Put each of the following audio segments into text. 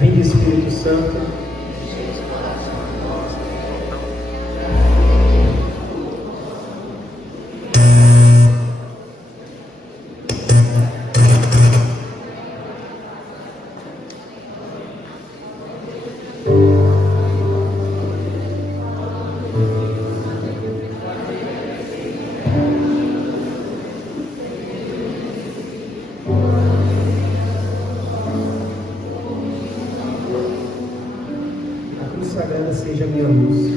Vinde, Espírito Santo. Sagrada seja a minha luz.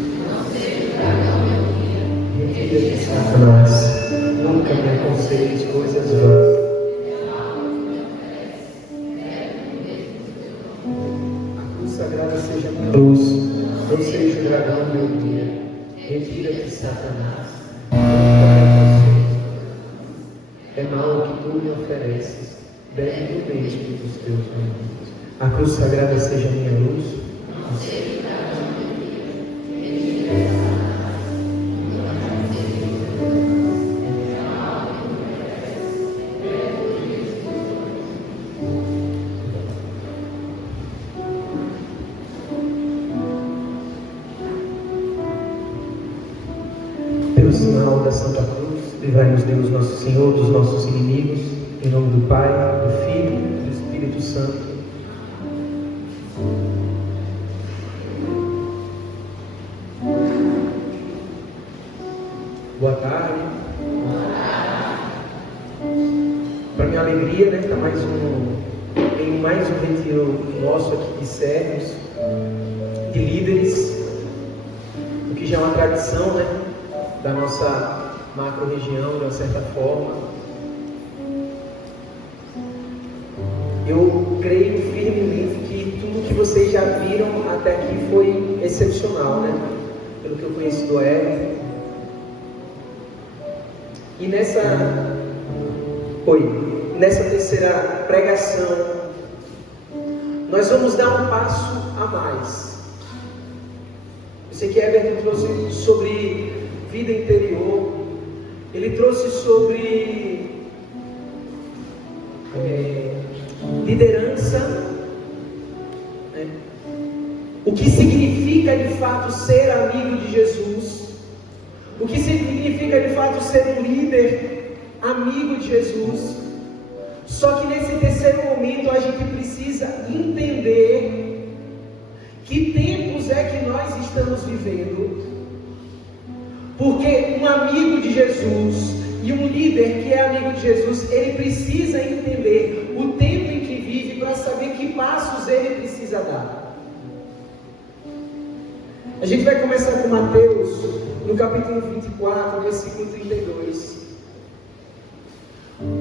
Retira de Satanás. Nunca me aconselhes coisas vãs. A cruz sagrada seja a minha luz. Não seja o dragão meu guia. Retira de Satanás. Nunca me aconselhes. É mal o que tu me ofereces. Bebe do mesmo dos teus inimigos. A cruz sagrada seja a minha luz. Pelo sinal da Santa Cruz, livrai-nos Deus nosso Senhor dos nossos inimigos, em nome do Pai, do Filho e do Espírito Santo. Boa tarde. Para minha alegria, né, está em mais um retiro nosso aqui de servos, de líderes, o que já é uma tradição, né, da nossa macro-região, de uma certa forma. Eu creio firmemente que tudo que vocês já viram até aqui foi excepcional, né? Pelo que eu conheço do Hélio. E nessa terceira pregação, nós vamos dar um passo a mais. Eu sei que Everton trouxe sobre vida interior, ele trouxe sobre liderança, né? O que significa de fato ser amigo de Jesus, o que significa de fato ser um líder amigo de Jesus. Só que nesse terceiro momento a gente precisa entender que tempos é que nós estamos vivendo, porque um amigo de Jesus e um líder que é amigo de Jesus, ele precisa entender o tempo em que vive para saber que passos ele precisa dar. A gente vai começar com Mateus, no capítulo 24, versículo 32.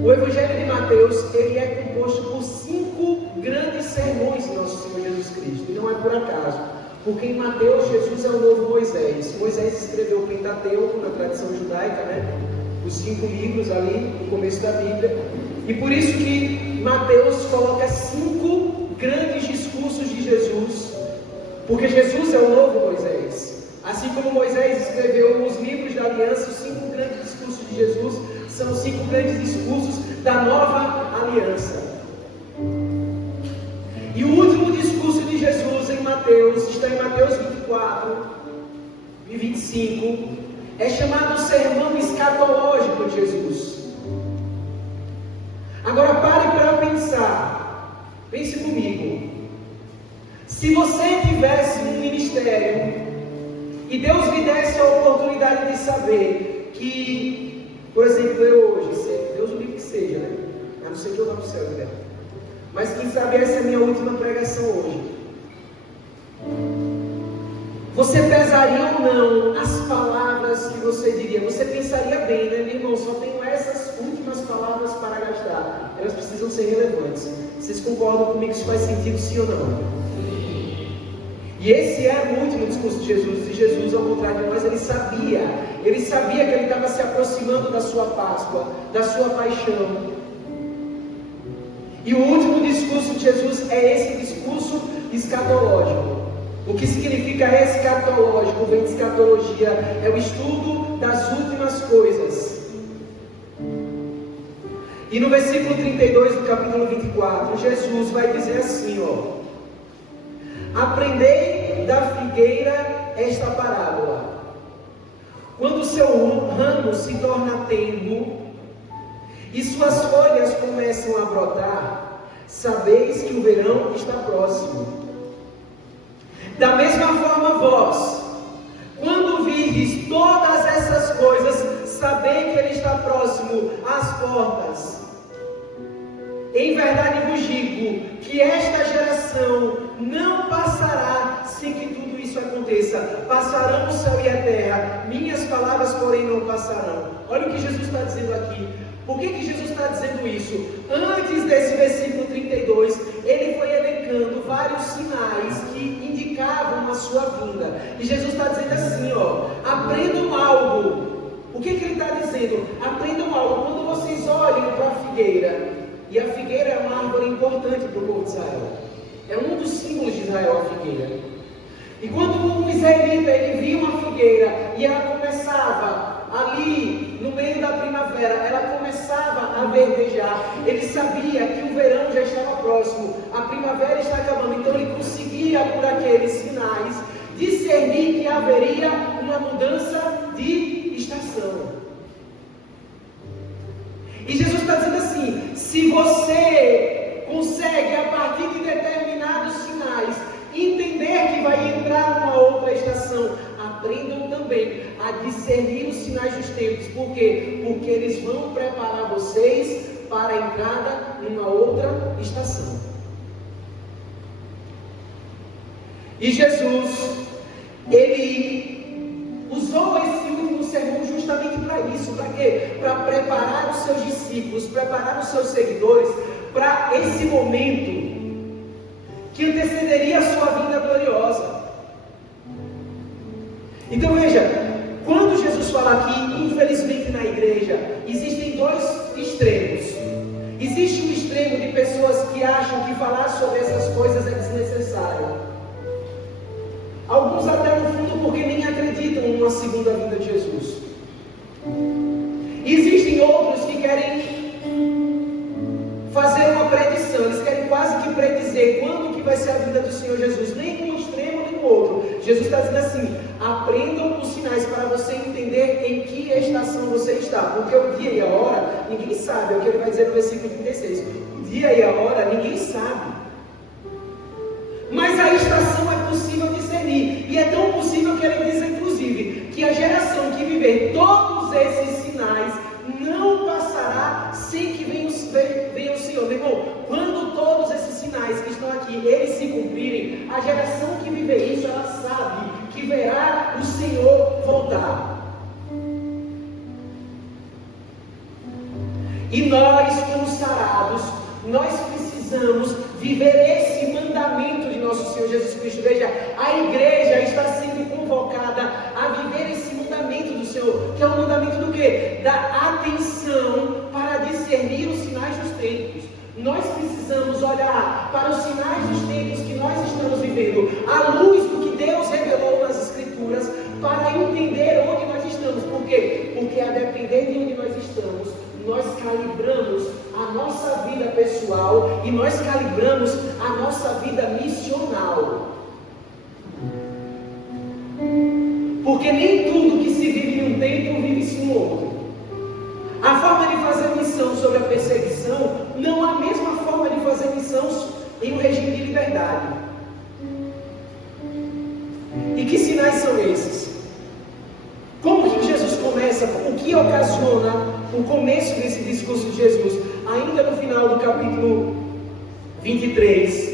O Evangelho de Mateus, ele é composto por 5 grandes sermões de nosso Senhor Jesus Cristo, e não é por acaso, porque em Mateus, Jesus é o novo Moisés. Moisés escreveu o Pentateuco, na tradição judaica, né? Os 5 livros ali, no começo da Bíblia, e por isso que Mateus coloca 5 grandes discursos de Jesus, porque Jesus é o novo Moisés. Assim como Moisés escreveu os livros da aliança, os 5 grandes discursos de Jesus são os 5 grandes discursos da nova aliança. E o último discurso de Jesus em Mateus, está em Mateus 24 e 25, é chamado Sermão Escatológico de Jesus. Agora pare para pensar, pense comigo. Se você tivesse um ministério e Deus lhe desse a oportunidade de saber que, por exemplo, eu hoje, Deus o livre que seja, né? A não ser que eu vá para o céu, né? Mas quem sabe essa é a minha última pregação hoje. Você pesaria ou não as palavras que você diria? Você pensaria bem, né, meu irmão? Só tenho essas últimas palavras para gastar. Elas precisam ser relevantes. Vocês concordam comigo? Isso faz sentido, sim ou não? E esse era o último discurso de Jesus. E Jesus, ao contrário de nós, ele sabia que ele estava se aproximando da sua Páscoa, da sua paixão. E o último discurso de Jesus é esse discurso escatológico. O que significa escatológico? Vem de escatologia, é o estudo das últimas coisas. E no versículo 32 do capítulo 24, Jesus vai dizer assim, ó: Aprendei da figueira esta parábola. Quando o seu ramo se torna tenro e suas folhas começam a brotar, sabeis que o verão está próximo. Da mesma forma vós, quando virdes todas essas coisas, sabei que ele está próximo às portas. Em verdade vos digo que esta geração não passará sem que tudo isso aconteça. Passarão o céu e a terra, minhas palavras, porém, não passarão. Olha o que Jesus está dizendo aqui. Por que Jesus está dizendo isso? Antes desse versículo 32, ele foi elencando vários sinais que indicavam a sua vinda. E Jesus está dizendo assim, aprendam algo. O que ele está dizendo? Aprendam algo. Quando vocês olhem para a figueira, e a figueira é uma árvore importante para o povo de Israel. É um dos símbolos de Israel, a figueira. E quando um israelita ele via uma figueira e ela começava ali no meio da primavera, ela começava a verdejar, ele sabia que o verão já estava próximo, a primavera está acabando, então ele conseguia por aqueles sinais discernir que haveria uma mudança de estação. E Jesus está dizendo assim: se você consegue, a partir de determinados sinais, entender que vai entrar numa outra estação, aprendam também a discernir os sinais dos tempos. Por quê? Porque eles vão preparar vocês para a entrada numa outra estação. E Jesus, ele usou esse último sermão justamente para isso. Para quê? Para preparar os seus discípulos, preparar os seus seguidores para esse momento que antecederia a sua vinda gloriosa. Então veja, quando Jesus fala aqui, infelizmente na igreja, existem dois extremos. Existe um extremo de pessoas que acham que falar sobre essas coisas é desnecessário. Alguns até no fundo porque nem acreditam numa segunda vinda de Jesus. Existem outros que querem fazer uma predição, eles querem quase que predizer quando que vai ser a vinda do Senhor Jesus, nem com um extremo nem com o outro. Jesus está dizendo assim: aprendam os sinais para você entender em que estação você está, porque o dia e a hora ninguém sabe, é o que ele vai dizer no versículo 36, o dia e a hora ninguém sabe, mas a estação é possível discernir, e é tão possível que ele diz inclusive, que a geração que viver todos esses sinais não passará sem que venha o Senhor. Meu irmão, quando todos esses sinais que estão aqui, eles se cumprirem, a geração que viver isso, ela sabe que verá o Senhor voltar. E nós, como sarados, nós precisamos viver esse mandamento de nosso Senhor Jesus Cristo. Veja, a igreja está sendo convocada a viver esse mandamento do Senhor, que é o mandamento do quê? Da atenção para discernir os sinais dos tempos. Nós precisamos olhar para os sinais dos tempos que nós estamos vivendo, à luz do que Deus revelou nas Escrituras, para entender onde nós estamos. Por quê? Porque a depender de onde nós estamos, nós calibramos a nossa vida pessoal e nós calibramos a nossa vida missional. Porque nem tudo que se vive em um tempo vive-se no outro. A forma de fazer missão sobre a perseguição não é a mesma forma de fazer missão em um regime de liberdade. E que sinais são esses? Como que Jesus começa? O que ocasiona o começo desse discurso de Jesus? Ainda no final do capítulo 23.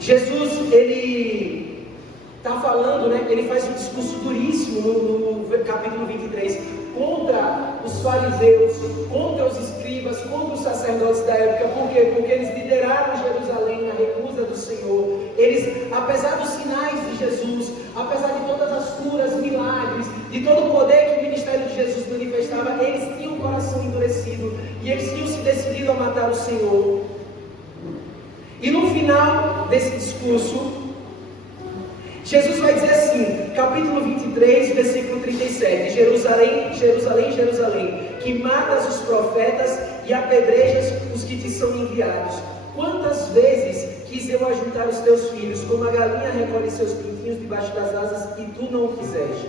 Jesus, ele está falando, né? Ele faz um discurso duríssimo no capítulo 23 contra os fariseus, contra os escribas, contra os sacerdotes da época. Por quê? Porque eles lideraram Jerusalém na recusa do Senhor. Eles, apesar dos sinais de Jesus, apesar de todas as curas, milagres, de todo o poder que o ministério de Jesus manifestava, eles tinham o coração endurecido e eles tinham se decidido a matar o Senhor. E no final desse discurso, Jesus vai dizer assim, capítulo 23, versículo 37. Jerusalém, Jerusalém, Jerusalém, que matas os profetas e apedrejas os que te são enviados. Quantas vezes quis eu ajuntar os teus filhos, como a galinha recolhe seus pintinhos debaixo das asas, e tu não o quiseste.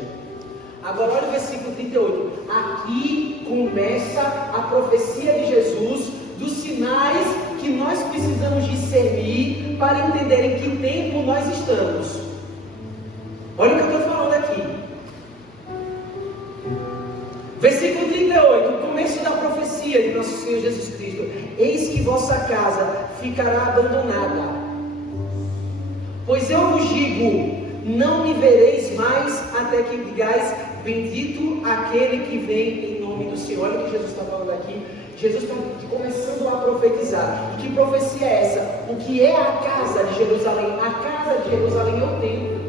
Agora olha o versículo 38. Aqui começa a profecia de Jesus, dos sinais que nós precisamos discernir para entender em que tempo nós estamos. Olha o que eu estou falando aqui. Versículo 38, o começo da profecia de nosso Senhor Jesus Cristo. Eis que vossa casa ficará abandonada. Pois eu vos digo, não me vereis mais até que digais, bendito aquele que vem em nome do Senhor. Olha o que Jesus está falando aqui. Jesus está começando a profetizar. E que profecia é essa? O que é a casa de Jerusalém? A casa de Jerusalém é o templo.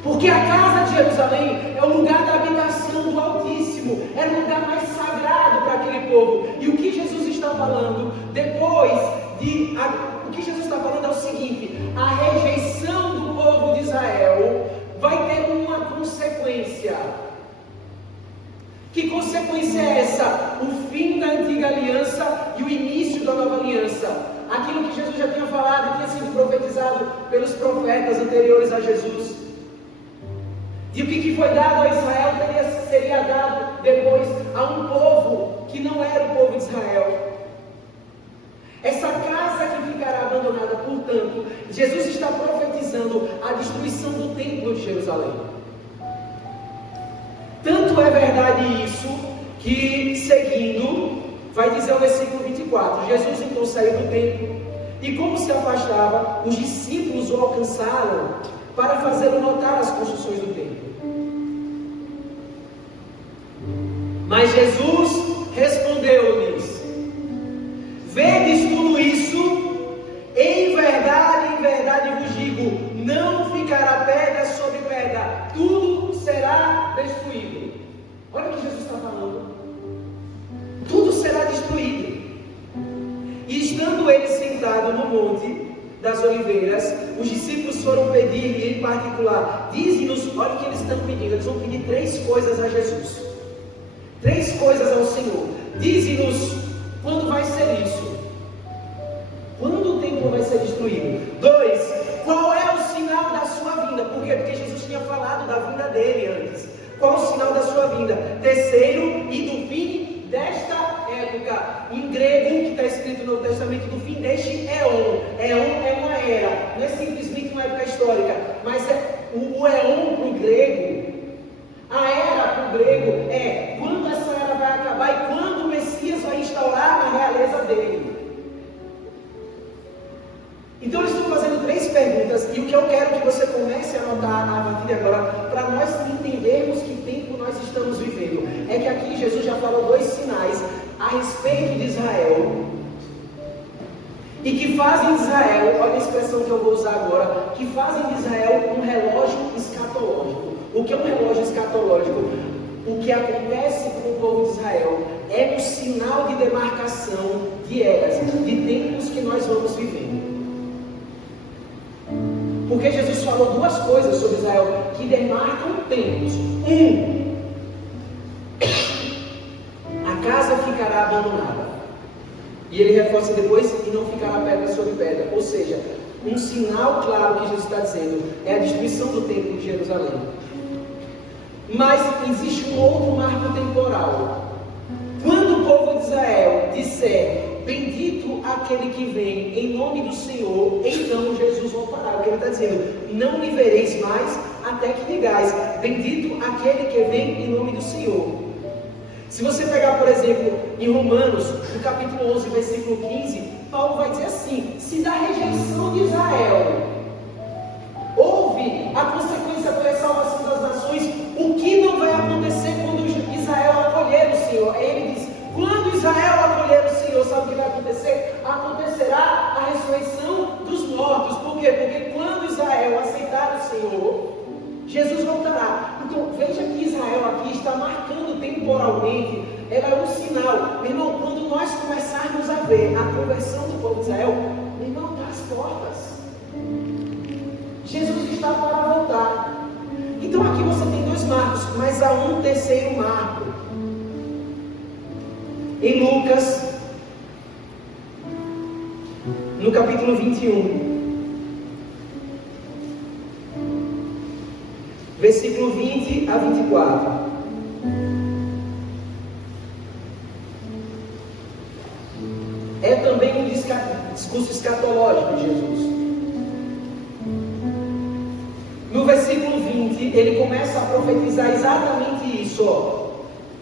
Porque a casa de Jerusalém é o lugar da habitação do Altíssimo, era o lugar mais sagrado para aquele povo. E o que Jesus está falando o que Jesus está falando é o seguinte: a rejeição do povo de Israel vai ter uma consequência. Que consequência é essa? O fim da antiga aliança e o início da nova aliança. Aquilo que Jesus já tinha falado, tinha sido profetizado pelos profetas anteriores a Jesus. E o que foi dado a Israel seria dado depois a um povo que não era o povo de Israel. Essa casa que ficará abandonada, portanto, Jesus está profetizando a destruição do templo de Jerusalém. Tanto é verdade isso, que seguindo, vai dizer o versículo 24, Jesus então saiu do templo, e como se afastava, os discípulos o alcançaram para fazê-lo notar as construções do templo. Mas Jesus respondeu-lhes: vedes tudo isso? Em verdade vos digo, não ficará pedra sobre pedra, tudo será destruído. Olha o que Jesus está falando. Tudo será destruído. E estando ele sentado no monte das oliveiras, os discípulos foram pedir-lhe em particular, dize-nos, olha o que eles estão pedindo, eles vão pedir 3 coisas a Jesus. 3 coisas ao Senhor. Dize-nos quando vai ser isso. Quando o templo vai ser destruído? 2, qual é o sinal da sua vinda? Por quê? Porque Jesus tinha falado da vinda dele antes. Qual o sinal da sua vinda? 3, e do fim desta época. Em grego, que está escrito no Testamento, do fim deste éon. Éon é uma era, não é simplesmente uma época histórica, mas o éon para o grego, a era para o grego é quando essa era vai acabar e quando o Messias vai instaurar a realeza dele. Então eles estão fazendo 3 perguntas, e o que eu quero que você comece a anotar a partir de agora, para nós entendermos que tempo nós estamos vivendo, é que aqui Jesus já falou 2 sinais a respeito de Israel, e que fazem de Israel, olha a expressão que eu vou usar agora, que fazem de Israel um relógio escatológico. O que é um relógio escatológico? O que acontece com o povo de Israel é um sinal de demarcação de eras, de tempos que nós vamos vivendo. Porque Jesus falou 2 coisas sobre Israel que demarcam tempos. 1, a casa ficará abandonada. E ele reforça depois, e não ficará pedra sobre pedra. Ou seja, um sinal claro que Jesus está dizendo é a destruição do templo de Jerusalém. Mas existe um outro marco temporal. Quando o povo de Israel disser, bendito aquele que vem em nome do Senhor, então Jesus voltará. O que ele está dizendo? Não me vereis mais até que digais, bendito aquele que vem em nome do Senhor. Se você pegar, por exemplo, em Romanos, no capítulo 11, versículo 15, Paulo vai dizer assim: se da rejeição de Israel houve a consequência da salvação das nações, o que não vai acontecer quando Israel acolher o Senhor? Aí ele diz: quando Israel acolher o Senhor, sabe o que vai acontecer? Acontecerá a ressurreição dos mortos. Por quê? Porque quando Israel aceitar o Senhor, Jesus voltará. Então veja que Israel aqui está marcando temporalmente, ela é um sinal. Meu irmão, quando nós começarmos a ver a conversão do povo de Israel, meu irmão, está às portas. Jesus está para voltar. Então aqui você tem dois marcos, mas há um terceiro marco. Em Lucas, no capítulo 21, versículo 20 a 24. É também um discurso escatológico de Jesus. No versículo 20, ele começa a profetizar exatamente isso.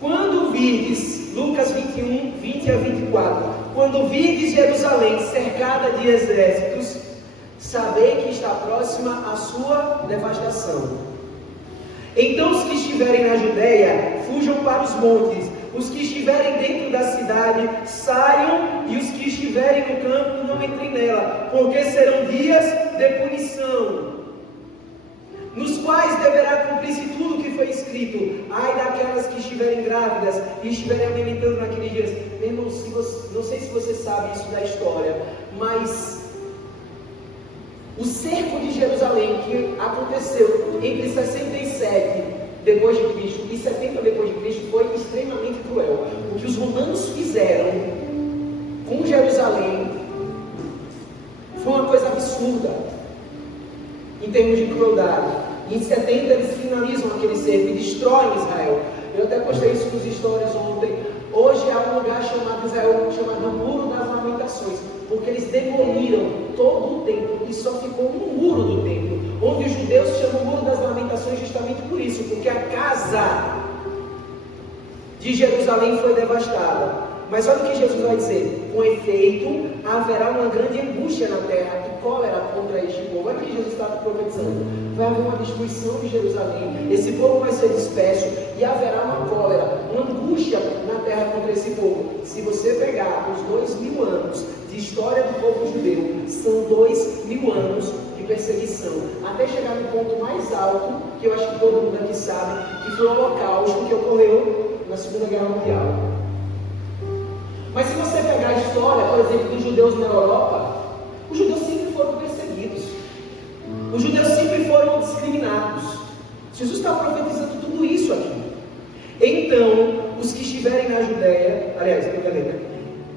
Quando virdes, Lucas 21, 20 a 24, quando virdes Jerusalém cercada de exércitos, sabei que está próxima a sua devastação. Então os que estiverem na Judéia, fujam para os montes. Os que estiverem dentro da cidade, saiam, e os que estiverem no campo, não entrem nela, porque serão dias de punição, nos quais deverá cumprir-se tudo o que foi escrito. Ai daquelas que estiverem grávidas e estiverem amamentando naqueles dias. Meu irmão, não sei se você sabe isso da história, mas o cerco de Jerusalém, que aconteceu entre 67 depois de Cristo e 70 depois de Cristo, foi extremamente cruel. O que os romanos fizeram com Jerusalém foi uma coisa absurda em termos de crueldade. Em 70 eles finalizam aquele cerco e destroem Israel. Eu até postei isso nos stories ontem. Hoje há um lugar chamado Israel, chamado Muro das Lamentações, porque eles demoliram todo o templo e só ficou um muro do templo, onde os judeus chamam o Muro das Lamentações justamente por isso, porque a casa de Jerusalém foi devastada. Mas olha o que Jesus vai dizer: com efeito, haverá uma grande angústia na terra e cólera contra este povo. Olha o que Jesus está profetizando: vai haver uma destruição de Jerusalém, esse povo vai ser disperso e haverá uma cólera, uma angústia na terra contra esse povo. Se você pegar os 2000 anos de história do povo judeu, são 2000 anos de perseguição, até chegar no ponto mais alto, que eu acho que todo mundo aqui sabe, que foi o Holocausto, que ocorreu na Segunda Guerra Mundial. Mas se você pegar a história, por exemplo, dos judeus na Europa, os judeus sempre foram perseguidos, os judeus sempre foram discriminados. Jesus está profetizando tudo isso aqui. Então, os que estiverem na Judéia, aliás,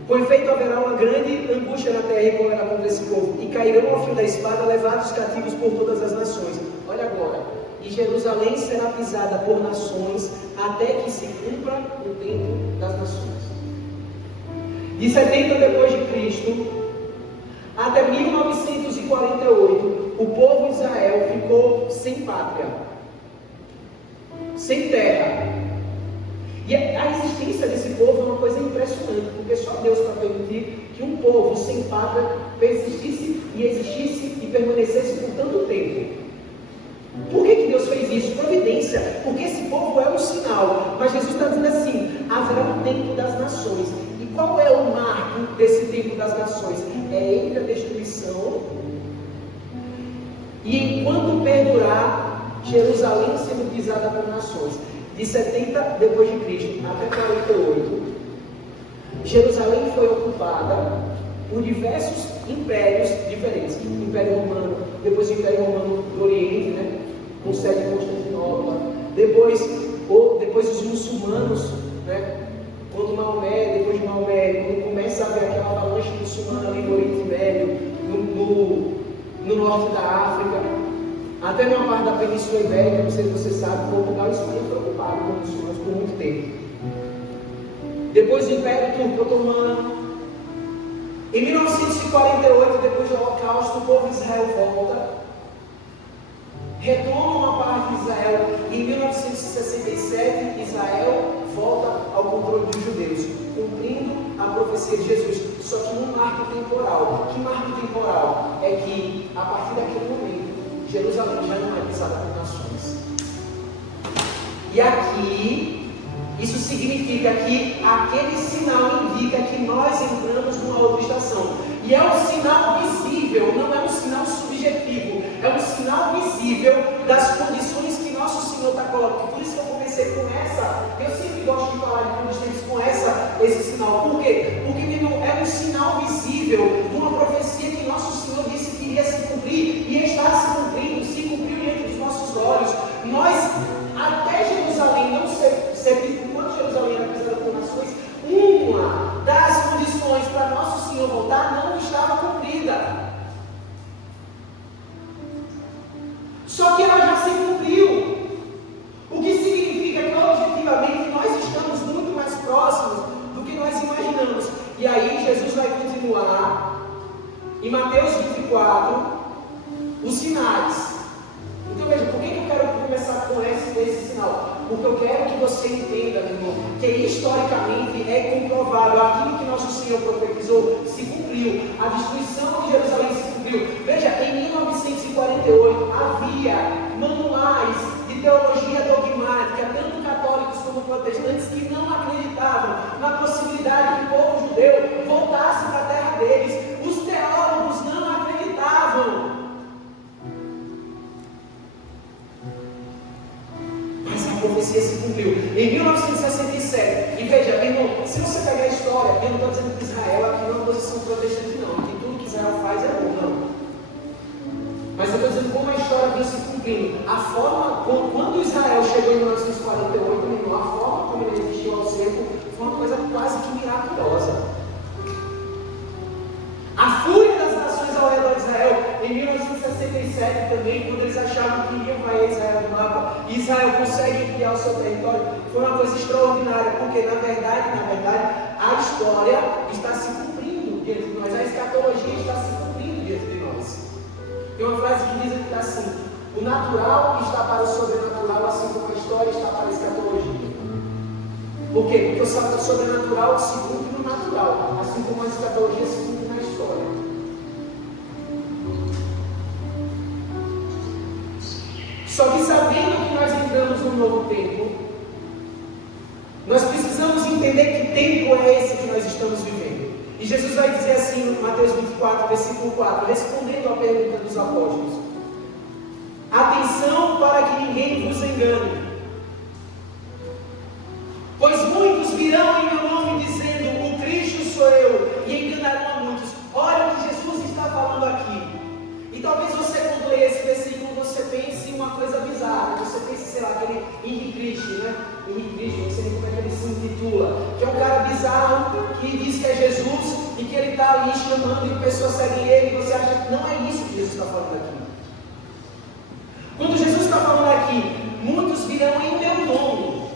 com efeito haverá uma grande angústia na terra e cólera contra esse povo, e cairão ao fio da espada, levados cativos por todas as nações. Olha agora: e Jerusalém será pisada por nações, até que se cumpra o tempo das nações. De 70 depois de Cristo até 1948, o povo de Israel ficou sem pátria, sem terra. E a existência desse povo é uma coisa impressionante, porque só Deus para permitir que um povo sem pátria persistisse e existisse e permanecesse por tanto tempo. Por que Deus fez isso? Providência, porque esse povo é um sinal. Mas Jesus está dizendo assim: haverá um tempo das nações. E qual é o marco desse tempo das nações? É entre a destruição e enquanto perdurar Jerusalém sendo pisada por nações. De 70 depois de Cristo até 48, Jerusalém foi ocupada por diversos impérios diferentes. Império Romano, depois o Império Romano do Oriente, né, com sede em Constantinopla. Depois os muçulmanos, né, quando Maomé, depois de Maomé, quando começa a haver aquela avalanche muçulmana ali no Oriente Médio, no norte da África, até na parte da Península Ibérica. Não sei se você sabe, Portugal e Espanha foram ocupados por muçulmanos por muito tempo. Depois o Império Turco Otomano. Em 1948, depois do Holocausto, o povo de Israel volta, retoma uma parte de Israel. E em 1967, Israel volta ao controle dos judeus, cumprindo a profecia de Jesus, só que num marco temporal. Que marco temporal? É que, a partir daquele momento, Jerusalém já não é pisada por nações. E aqui, isso significa que aquele sinal indica que nós entramos numa outra estação. E é um sinal visível, não é um sinal subjetivo. É um sinal visível das condições que nosso Senhor está colocando. Por isso que eu comecei com essa. Eu sempre gosto de falar de condições com esse sinal. Por quê? Porque, meu irmão, é um sinal visível de uma profecia que nosso Senhor disse que iria se cumprir e está se cumprindo. Em Mateus 24, os sinais. Então veja, por que eu quero começar com esse sinal? Porque eu quero que você entenda, meu irmão, que historicamente é comprovado, aquilo que nosso Senhor profetizou se cumpriu, a destruição de Jerusalém se cumpriu. Veja, em 1948 havia manuais de teologia dogmática, tanto católicos como protestantes, que não acreditavam na possibilidade que o povo judeu voltasse para a terra deles. Os teólogos não acreditavam. Mas a profecia se cumpriu em 1967. E veja, meu irmão, se você pegar a história, eu não estou dizendo que Israel aqui não é uma posição protestante, não, que tudo que Israel faz é bom, não. Mas eu estou dizendo como a história vem se cumprindo. A forma, quando Israel chegou em 1948, meu irmão, a forma como ele resistiu ao cerco foi uma coisa quase que miraculosa. A fúria das nações ao redor de Israel, em 1967 também, quando eles achavam que iriam varrer Israel do mapa, e Israel consegue criar o seu território, foi uma coisa extraordinária, porque na verdade, a história está se cumprindo diante de nós, a escatologia está se cumprindo diante de nós. Tem uma frase que diz assim: o natural está para o sobrenatural, assim como a história está para a escatologia. Por quê? Porque o sobrenatural se cumpre no natural, assim como a escatologia se cumpre na história. Só que sabendo que nós entramos num novo tempo, nós precisamos entender que tempo é esse que nós estamos vivendo. E Jesus vai dizer assim no Mateus 24, versículo 4, respondendo à pergunta dos apóstolos: atenção para que ninguém vos engane, pois muitos virão em meu nome dizendo, o Cristo sou eu, e enganarão a muitos. Olha o que Jesus está falando aqui. E talvez você, quando lê esse versículo, você pense em uma coisa bizarra. Você pense, sei lá, aquele Henry Christian, né? Henry Christian, não sei nem como é que ele se intitula, que é um cara bizarro que diz que é Jesus e que ele está ali chamando e pessoas seguem ele, e você acha que não é isso que Jesus está falando aqui. Quando Jesus está falando aqui, muitos virão em meu nome,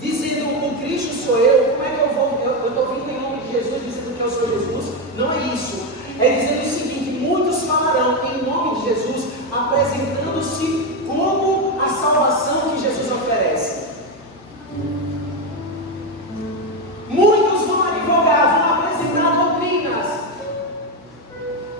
dizendo, o Cristo sou eu. Como é que eu estou vindo em nome de Jesus, dizendo que eu sou Jesus? Não é isso. É dizendo o seguinte: muitos falarão em nome de Jesus, apresentando-se como a salvação que Jesus oferece. Muitos vão advogar, vão apresentar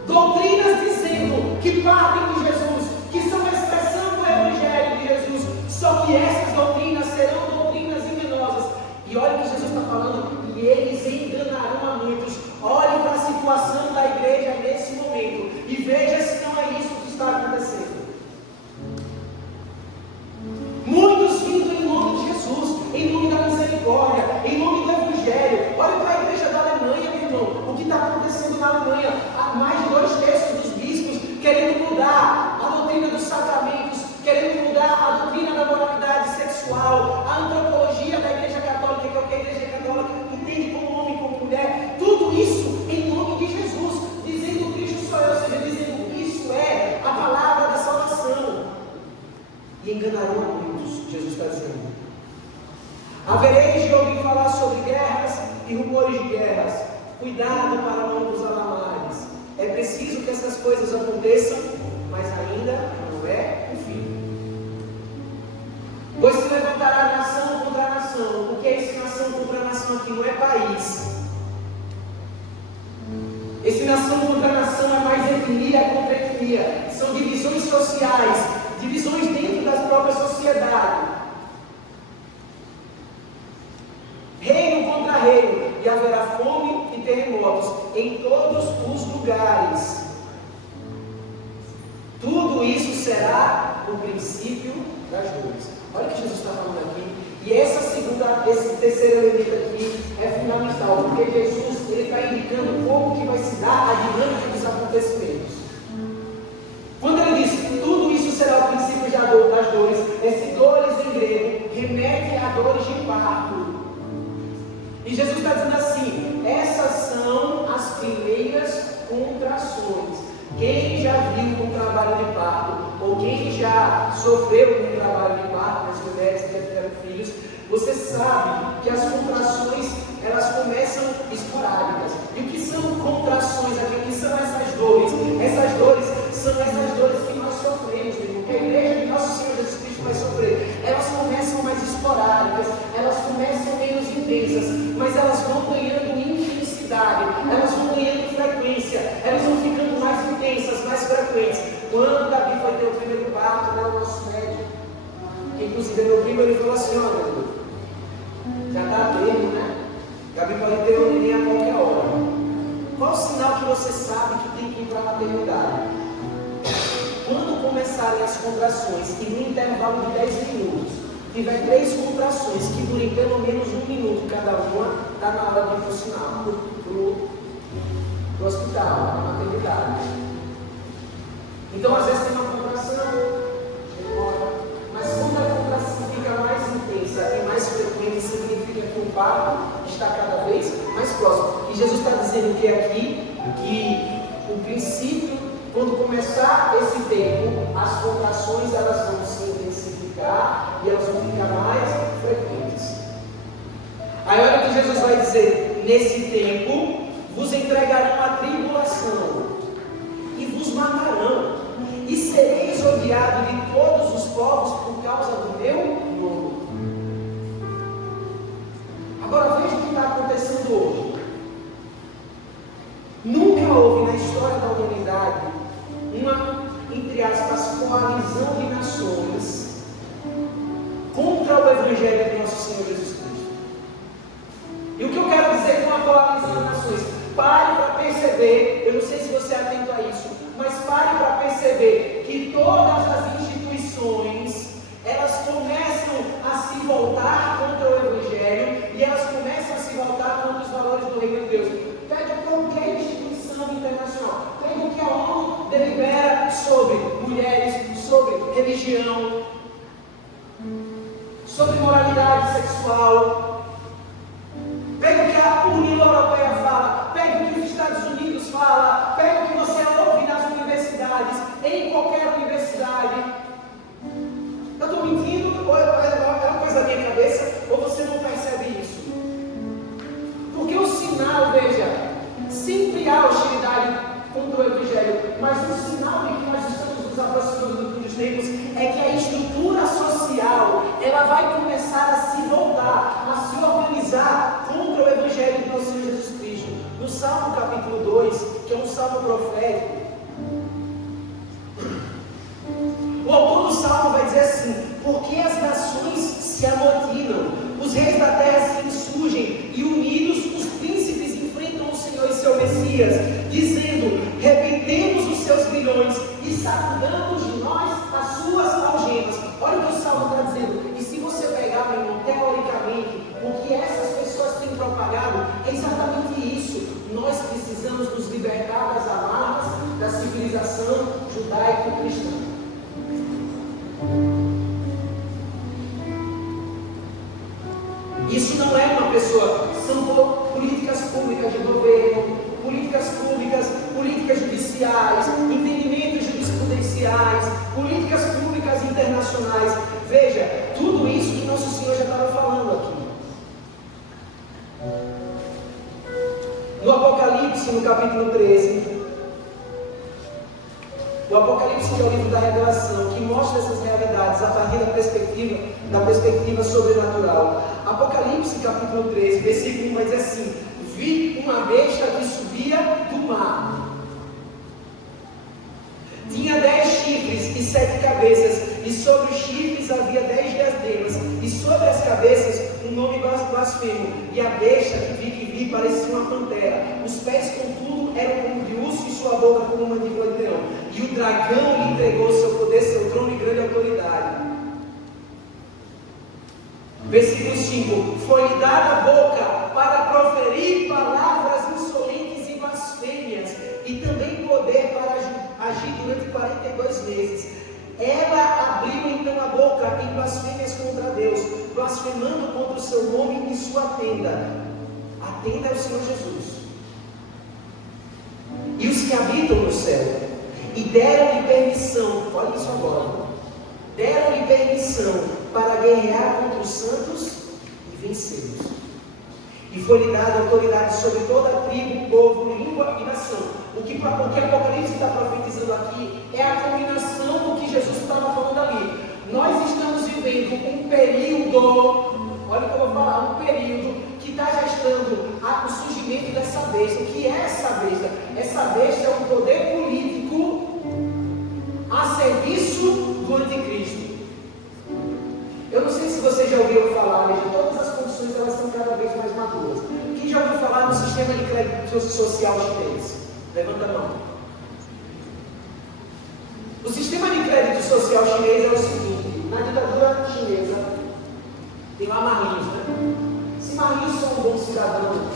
doutrinas dizendo que partem de Jesus, que são a expressão do Evangelho de Jesus, só que essas doutrinas serão doutrinas enganosas. E olha o que Jesus está falando, e eles enganarão a muitos. Olhe para a situação da igreja nesse momento e veja se não é isso que está acontecendo. Muitos vindo em nome de Jesus, em nome da misericórdia, em nome do Evangelho. Olha para a igreja da Alemanha, meu irmão, o que está acontecendo na Alemanha. Há mais de 2/3 dos bispos querendo mudar a doutrina dos sacramentos, querendo mudar a doutrina da moralidade sexual, a antropologia da igreja católica, que é o que a igreja católica entende como homem e como mulher. Tudo isso em nome de Jesus, dizendo Cristo sou eu, ou seja, dizendo isso é a palavra da salvação. E enganarão a muitos, Jesus está dizendo. Havereis de ouvir falar sobre guerras e rumores de guerras. Cuidado para não vos alarmares. É preciso que essas coisas aconteçam, mas ainda não é o fim. Pois se levantará nação contra nação. O que é esse nação contra nação aqui? Não é país. Esse nação contra nação é mais etnia contra etnia. São divisões sociais, divisões dentro das próprias sociedades. Reino contra reino, e haverá fome e terremotos em todos os lugares. Tudo isso será o princípio das dores. Olha o que Jesus está falando aqui. E esse terceiro elemento aqui é fundamental, porque Jesus está indicando como que vai se dar a dinâmica dos acontecimentos. Quando ele diz que tudo isso será o princípio das dores, esse dores em grego remete a dores de parto. E Jesus está dizendo assim: essas são as primeiras contrações. Quem já viu um trabalho de parto, ou quem já sofreu um trabalho de parto, as mulheres que já tiveram filhos, você sabe que as contrações, elas começam esporádicas. E o que são contrações aqui? O que são essas intensas, mas elas vão ganhando intensidade, elas vão ganhando frequência, elas vão ficando mais intensas, mais frequentes. Quando Gabi foi ter o primeiro parto, né, o nosso médico, que inclusive é meu primo, ele falou assim: olha, já está a termo, né? Gabi pode ter um neném a qualquer hora. Qual o sinal que você sabe que tem que ir para a maternidade? Quando começarem as contrações e no intervalo de 10 minutos tiver 3 contrações que durem pelo menos 1 minuto cada uma, está na hora de ir para o sinal, para o hospital, para a maternidade. Então às vezes tem uma contração, demora, mas quando a contração fica mais intensa e mais frequente, significa que o parto está cada vez mais próximo. E Jesus está dizendo que aqui, que o princípio, quando começar esse tempo, as contrações elas vão se intensificar e elas vão ficar mais frequentes. Aí olha o que Jesus vai dizer: nesse tempo vos entregarão a tribulação e vos matarão, e sereis odiados de todos os povos por causa do meu nome. Agora veja o que está acontecendo hoje. Nunca houve na história da humanidade uma, entre aspas, coalizão de nações contra o Evangelho de nosso Senhor Jesus Cristo. E o que eu quero dizer com a coalizão de nações? Pare para perceber, eu não sei se você é atento a isso, mas pare para perceber que todas as instituições, elas começam a se voltar contra o Evangelho e elas começam a se voltar contra os valores do Reino de Deus. Pega qualquer instituição internacional, pega o que a ONU delibera sobre mulheres, sobre religião, sobre moralidade sexual. Pega o que a União Europeia fala, pega o que os Estados Unidos falam, pega o que você ouve nas universidades, em qualquer universidade. Eu estou mentindo? Ou é uma coisa da minha cabeça? Ou você não percebe isso? Porque o sinal, veja, sempre há hostilidade contra o Evangelho, mas o sinal de que nós estamos nos aproximando do fim dos tempos é que a estrutura social, ela vai começar a se voltar, a se organizar contra o Evangelho de nosso Senhor Jesus Cristo. No Salmo capítulo 2, que é um salmo profético, o autor do salmo vai dizer assim: porque as nações se amotinam, os reis da terra se insurgem, e unidos os príncipes enfrentam o Senhor e seu Messias, dizendo: rebentemos os seus grilhões e sacudamos de nós as suas algemas. Olha o que o salmo está dizendo. E se você pegar, meu irmão, teoricamente, o que essas pessoas têm propagado é exatamente isso. Nós precisamos nos libertar das amarras da civilização judaico-cristã. Isso não é uma pessoa, são políticas públicas de governo, políticas públicas, políticas judiciais, entendimentos jurisprudenciais, políticas públicas internacionais. Veja, tudo isso que nosso Senhor já estava falando aqui. No Apocalipse, no capítulo 13, o Apocalipse é o livro da revelação, que mostra essas realidades a partir da perspectiva sobrenatural. Apocalipse capítulo 13, versículo 1 vai dizer assim: vi uma besta que subia do mar. Tinha 10 chifres e 7 cabeças, e sobre os chifres havia 10 diademas, e sobre as cabeças um nome blasfemo. E a besta que vi parecia uma pantera. Os pés, contudo, eram como de urso, e sua boca como uma mandíbula de leão. E o dragão lhe entregou seu poder, seu trono e grande autoridade. Versículo 5: foi-lhe dada a boca para proferir palavras insolentes e blasfêmias, e também poder para agir durante 42 meses. Ela abriu então a boca em blasfêmias contra Deus, blasfemando contra o seu nome e sua tenda. A tenda é o Senhor Jesus. E os que habitam no céu, e deram-lhe permissão, olha isso agora, deram-lhe permissão para guerrear contra os santos e vencê-los. E foi-lhe dada autoridade sobre toda a tribo, povo, língua e nação. O que Apocalipse está profetizando aqui é a combinação do que Jesus estava falando ali. Nós estamos vivendo um período, olha o que eu vou falar, um período que gestando o surgimento dessa besta. O que é essa besta? Essa besta é um poder político a serviço do anticristo. Eu não sei se você já ouviu falar, mas de todas as condições elas são cada vez mais maduras. Quem já ouviu falar no sistema de crédito social chinês? Levanta a mão. O sistema de crédito social chinês é o seguinte: na ditadura chinesa tem lá Marlinhos, né? Se Marlinhos for um bom cidadão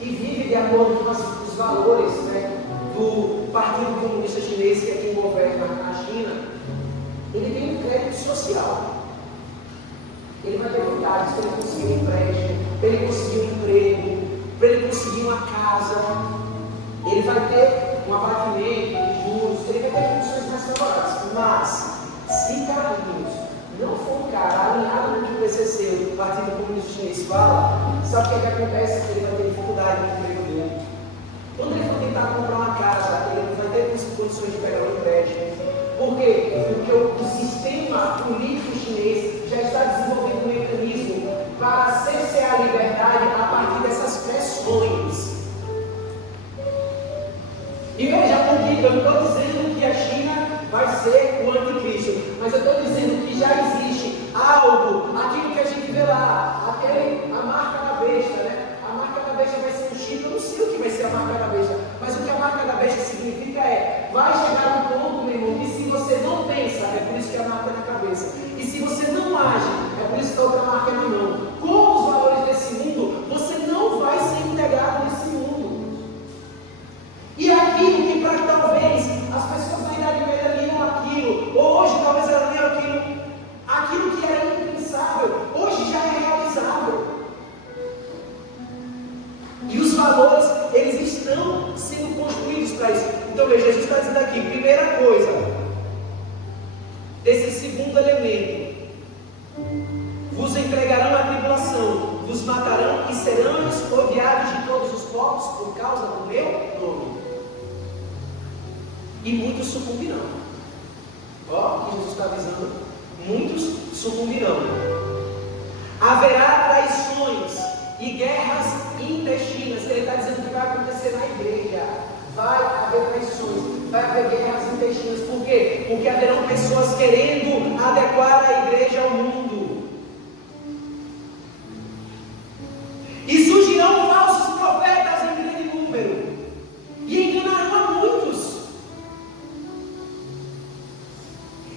e vive de acordo com os valores, né, do Partido Comunista Chinês, que é quem governa a China, ele tem um crédito social. Ele vai ter vantagens para ele conseguir um empréstimo, para ele conseguir um emprego, para ele conseguir uma casa. Ele vai ter um abatimento de juros, ele vai ter condições mais favoráveis. Mas, se Carlinhos não for um cara alinhado com o que o PCC, o Partido Comunista Chinês, fala, sabe o que acontece? Ele vai ter dificuldade no emprego dele. Quando ele for tentar comprar uma casa, ele não vai ter condições de pegar um empréstimo. Por quê? Porque o sistema político chinês já está desenvolvendo um mecanismo para cercear a liberdade a partir dessas pressões. E veja, porque eu não estou dizendo que a China vai ser o anticristo, mas eu estou dizendo que já existe algo, aquilo que a gente vê lá, a marca da besta, né? A marca da besta vai ser um chip, eu não sei o que vai ser a marca da besta, mas o que a marca da besta significa é, vai chegar um ponto, meu irmão, que se você não pensa, é por isso que a marca é na cabeça, e se você não age, é por isso que a outra marca é na mão. Com os valores desse mundo, você não vai ser integrado nesse mundo. E aquilo que para talvez as pessoas da Idade Média liam aquilo, ou hoje talvez elas liam aquilo que era impensável, hoje já é realizável. E os valores, eles estão sendo construídos para isso. Então veja, Jesus está dizendo aqui, primeira coisa, desse segundo elemento: vos entregarão à tribulação, vos matarão e serão odiados de todos os povos por causa do meu nome. E muitos sucumbirão. Ó, que Jesus está avisando: muitos sucumbirão. Haverá traições e guerras intestinas. Ele está dizendo que vai acontecer na igreja. Vai haver traições, vai haver guerras intestinas. Por quê? Porque haverão pessoas querendo adequar a igreja ao mundo. E surgirão falsos profetas em grande número e enganarão a muitos.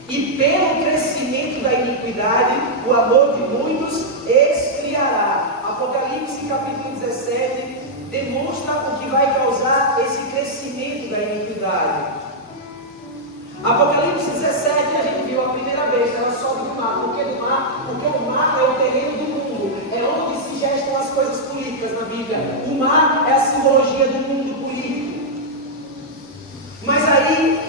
E pelo crescimento da iniquidade, o amor de muitos esfriará. Apocalipse capítulo 17 demonstra o que vai causar esse crescimento da iniquidade. Apocalipse 17, a gente viu a primeira vez, ela sobe do mar. Por que do mar? Porque o mar é o terreno do mundo, é onde se gestam as coisas políticas na Bíblia. O mar é a simbologia do mundo político. Mas aí,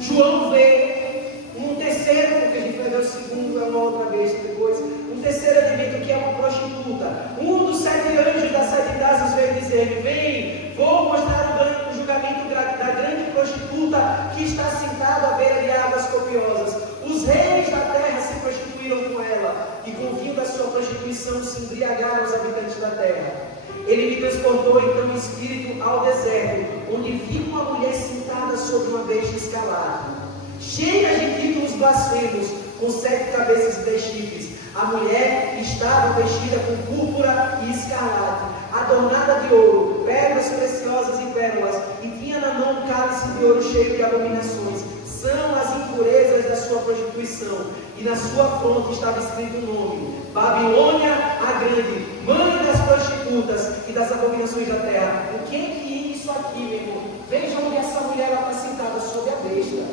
João vê um terceiro, porque a gente vai ver o segundo, é uma outra vez depois, um terceiro elemento que é uma prostituta. Um dos 7 anjos das 7 casas veio dizer: vem, vou mostrar o julgamento da grande prostituta que está sentada à beira de águas copiosas. Os reis da terra se prostituíram com ela, e com o vinho da sua prostituição se embriagaram os habitantes da terra. Ele me transportou então em espírito ao deserto, onde vi uma mulher sentada sobre uma besta escalada, cheia de títulos blasfemos, com 7 cabeças e 10 chifres. A mulher estava vestida com púrpura e escarlate, adornada de ouro, pedras preciosas e pérolas, e tinha na mão um cálice de ouro cheio de abominações. São as impurezas da sua prostituição, e na sua fronte estava escrito o nome: Babilônia a Grande, mãe das prostitutas e das abominações da terra. O que é isso aqui, meu irmão? Veja onde essa mulher está sentada sobre a besta.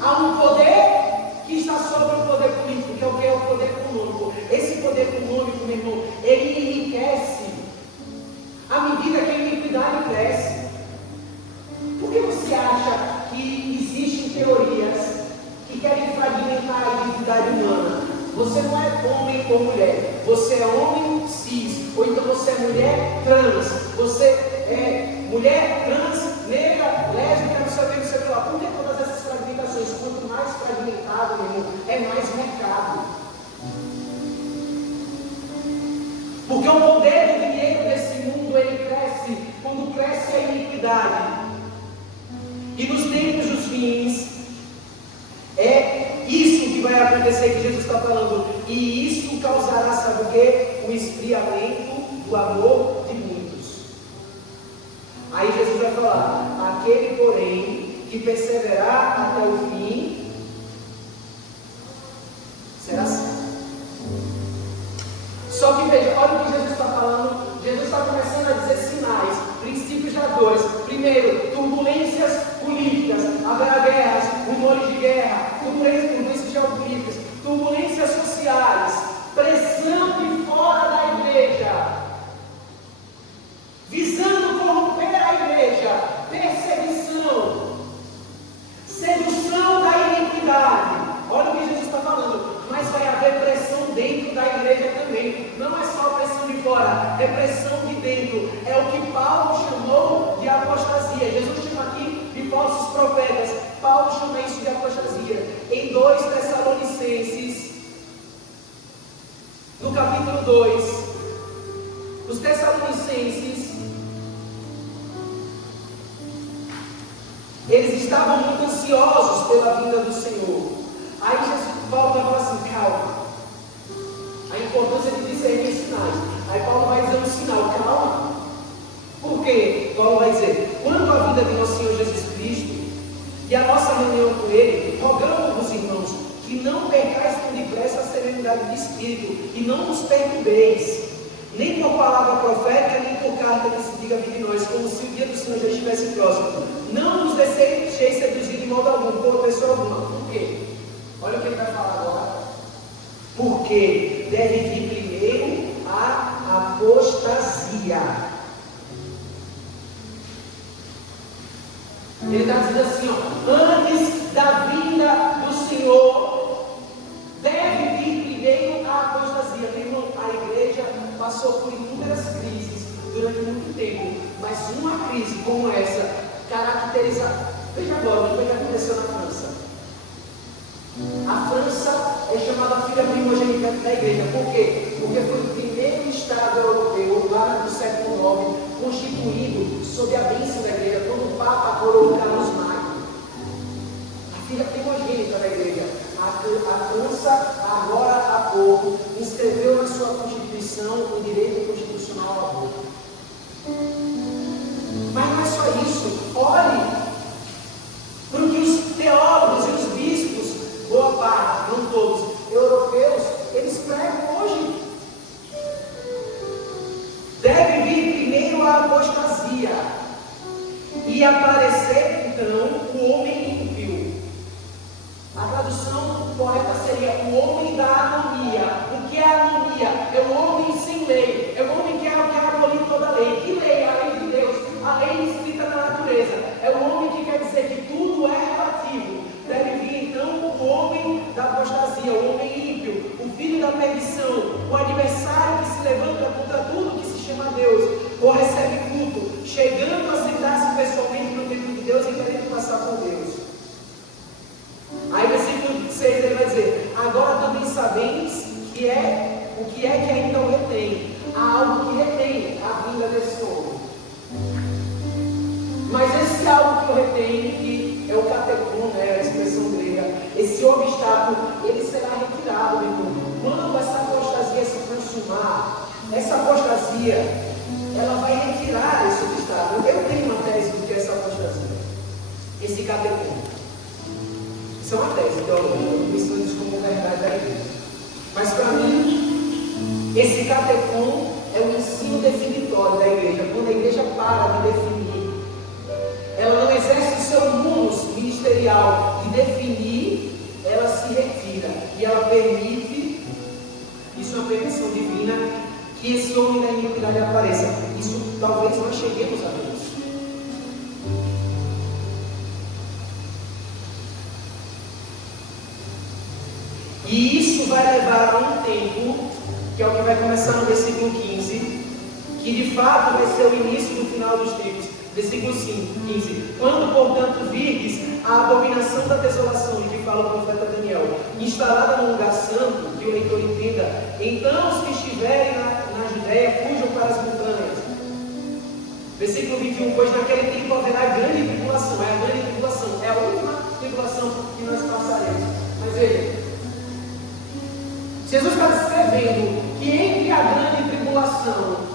Há um poder que está sobre o poder político, que é o que? É o poder econômico. Esse poder econômico, meu irmão, ele enriquece à medida que a iniquidade cresce. Por que você acha que existem teorias que querem fragmentar a identidade humana? Você não é homem ou mulher, você é homem cis, ou então você é mulher trans, você é mulher trans, negra, lésbica, não sei o que, não sei o que lá. Por que todas essas fragmentações? Quanto mais fragmentado, meu irmão, é mais mercado. Porque o poder do quando cresce a iniquidade, e nos tempos dos fins, é isso que vai acontecer, que Jesus está falando, e isso causará, sabe o quê? O esfriamento do amor de muitos. Aí Jesus vai falar: aquele, porém, que perseverar até o fim, será salvo. Só que veja, olha o que Jesus está falando. Jesus está começando a dizer sinais, princípios já dois. Primeiro, turbulências políticas, haverá guerras, rumores de guerra, turbulências geopolíticas, turbulências sociais, pressão de fora da igreja, visando corromper a igreja, perseguição, sedução da iniquidade. Olha o que Jesus está falando. Mas vai haver pressão dentro da igreja também. Não é só pressão de fora, é pressão de dentro. É o que Paulo chamou de apostasia. Jesus chama aqui de falsos profetas. Paulo chama isso de apostasia. Em 2 Tessalonicenses, no capítulo 2, os Tessalonicenses, eles estavam muito ansiosos pela vinda do Senhor. Aí Paulo vai falar assim: calma. A importância de discernir sinais. Aí Paulo vai dizer um sinal: calma. Por quê? Paulo vai dizer: quanto à vinda de nosso Senhor Jesus Cristo e a nossa reunião com Ele, rogamos-vos, irmãos, que não percais tão depressa a serenidade de espírito e não nos perturbeis, nem por palavra profética, nem por carta que se diga a de nós, como se o dia do Senhor já estivesse próximo. Não nos deixeis seduzir de modo algum, por pessoa alguma. Por quê? Olha o que ele vai falar agora. Porque deve vir primeiro a apostasia. Ele está dizendo assim, ó: antes da vinda do Senhor, deve vir primeiro a apostasia. Meu irmão, a igreja passou por inúmeras crises durante muito tempo, mas uma crise como essa caracteriza. Veja agora o que aconteceu na França. A França é chamada filha primogênita da igreja. Por quê? Porque foi o primeiro estado europeu, lá no século IX, constituído sob a bênção da igreja, quando o Papa coroou Carlos Magno. A filha primogênita da igreja. A França, agora há pouco, inscreveu na sua Constituição o direito constitucional ao aborto. Mas não é só isso. Olhe para o que os teólogos e os bispos, boa parte, não todos, europeus, eles pregam hoje. Deve vir primeiro a apostasia e aparecer então o homem ímpio. A tradução correta seria o homem da anomia. O que é a anomia? É o homem sem lei, é o homem que quer abolir toda a lei. Que lei? A lei de Deus, a lei escrita na natureza. É o homem que quer dizer que tudo é relativo. Deve vir então o homem da apostasia, o homem ímpio, o filho da perdição, o adversário que se levanta contra tudo que se chama Deus, ou recebe culto, chegando a sentar-se pessoalmente no templo de Deus e querendo passar por Deus. Aí versículo 6 ele vai dizer: agora também sabemos o que é que ainda o retém. Há algo que retém a vinda desse homem. Mas esse algo que o retém, que é o catecon, a expressão grega, esse obstáculo, ele será retirado, meu irmão. Quando essa apostasia se consumar, essa apostasia, ela vai retirar esse obstáculo. Eu tenho uma tese do que é essa apostasia, esse catecon. Isso é uma tese teológica, eu me estudo isso como verdade da igreja. Mas para mim, esse catecon é o ensino definitório da igreja. Quando a igreja para de definir, ela não exerce o seu munus ministerial de definir, ela se retira e ela permite, isso é uma permissão divina, que esse homem da iniquidade apareça. Isso talvez nós cheguemos a ver isso. E isso vai levar a um tempo, que é o que vai começar no versículo 15, que de fato vai ser o início do final dos tempos. Versículo 15: quando portanto virdes a abominação da desolação, de que fala o profeta Daniel, instalada no lugar santo, que o leitor entenda, então os que estiverem na Judéia fujam para as montanhas. Versículo 21, pois naquele tempo haverá grande tribulação. É a grande tribulação, é a última tribulação que nós passaremos. Mas veja, Jesus está descrevendo que entre a grande tribulação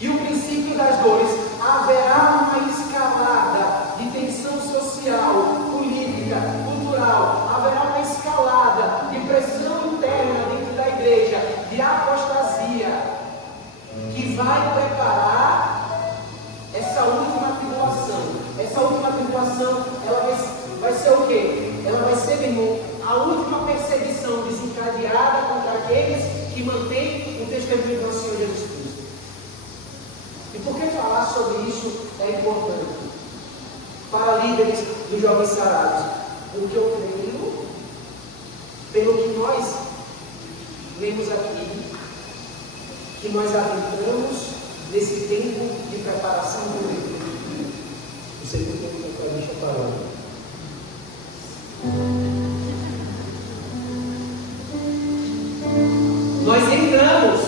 e o princípio das dores haverá uma escalada de tensão social, política, cultural. Haverá uma escalada de pressão interna dentro da igreja, de apostasia, que vai preparar essa última tribulação. Essa última tribulação, ela vai ser o quê? Ela vai ser, meu irmão, a última perseguição desencadeada contra aqueles que mantêm o testemunho do Senhor Jesus Cristo. E por que falar sobre isso é importante? Para líderes dos Jovens Sarados. Porque eu creio, pelo que nós lemos aqui, que nós adentramos nesse tempo de preparação do livro. Você tem que colocar, deixa eu parar. Nós entramos.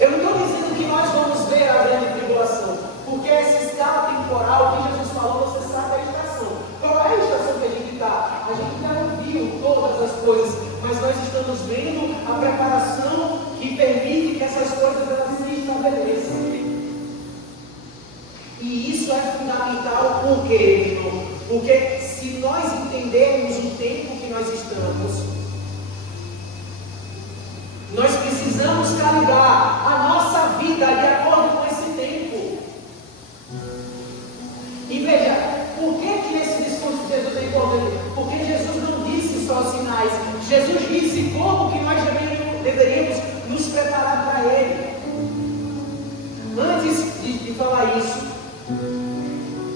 Eu não estou dizendo que nós vamos ver a grande tribulação, porque essa escala temporal que Jesus falou, você sabe a estação. Qual é a estação que a gente está? A gente ainda não viu todas as coisas, mas nós estamos vendo a preparação que permite que essas coisas elas se estabeleçam. E isso é fundamental, por quê, irmão? Porque se nós entendermos o tempo que nós estamos, nós precisamos calibrar a nossa vida de acordo com esse tempo. E veja, por que esse discurso de Jesus é importante? Porque Jesus não disse só os sinais, Jesus disse como que nós deveríamos nos preparar para Ele. Antes de falar isso,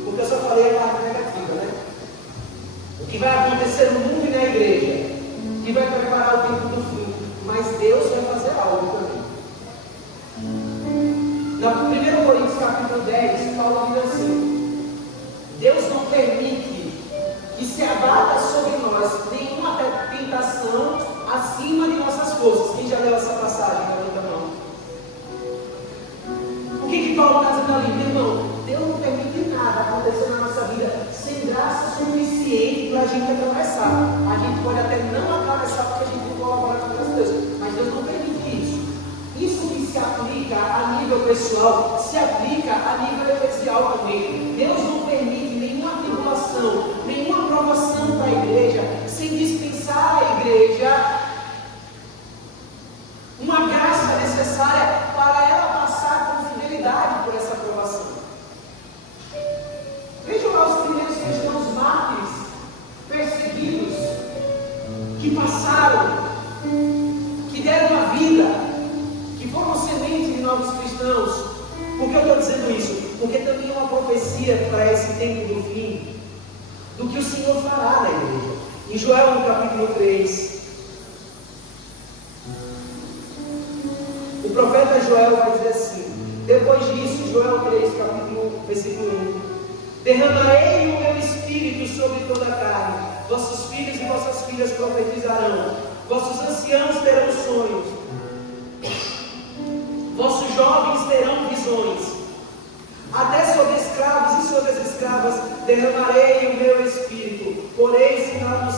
porque eu só falei a parte negativa, né? O que vai acontecer no mundo e na igreja, que vai preparar o tempo do fim, mas Deus vai fazer algo também. Na 1 Coríntios capítulo 10, Paulo diz assim: Deus não permite que se abata sobre nós nenhuma tentação acima de nossas forças. Quem já leu essa passagem? Levanta a mão. O que Paulo está dizendo ali? Meu irmão, Deus não permite nada acontecer na nossa vida sem graça suficiente para a gente atravessar. A gente pode até não atravessar porque a gente não colabora com Deus, mas Deus não permite isso. Isso que se aplica a nível pessoal, se aplica a nível eclesial também. Deus não permite nenhuma tribulação, nenhuma provação para a igreja, sem dispensar à igreja uma graça necessária para ela passar com fidelidade por essa provação. Vejam lá os primeiros cristãos mártires, perseguidos, que passaram, que deram a vida, que foram semente de novos cristãos. Por que eu estou dizendo isso? Porque também é uma profecia para esse tempo do fim, do que o Senhor fará na igreja. Em Joel, no capítulo 3, o profeta Joel vai dizer assim: depois disso, Joel 3, versículo 1: derramarei o meu espírito sobre toda a carne, vossos filhos e vossas filhas profetizarão, vossos anciãos terão sonhos, vossos jovens terão visões, até sobre escravos e sobre as escravas derramarei o meu espírito, porei sinais dos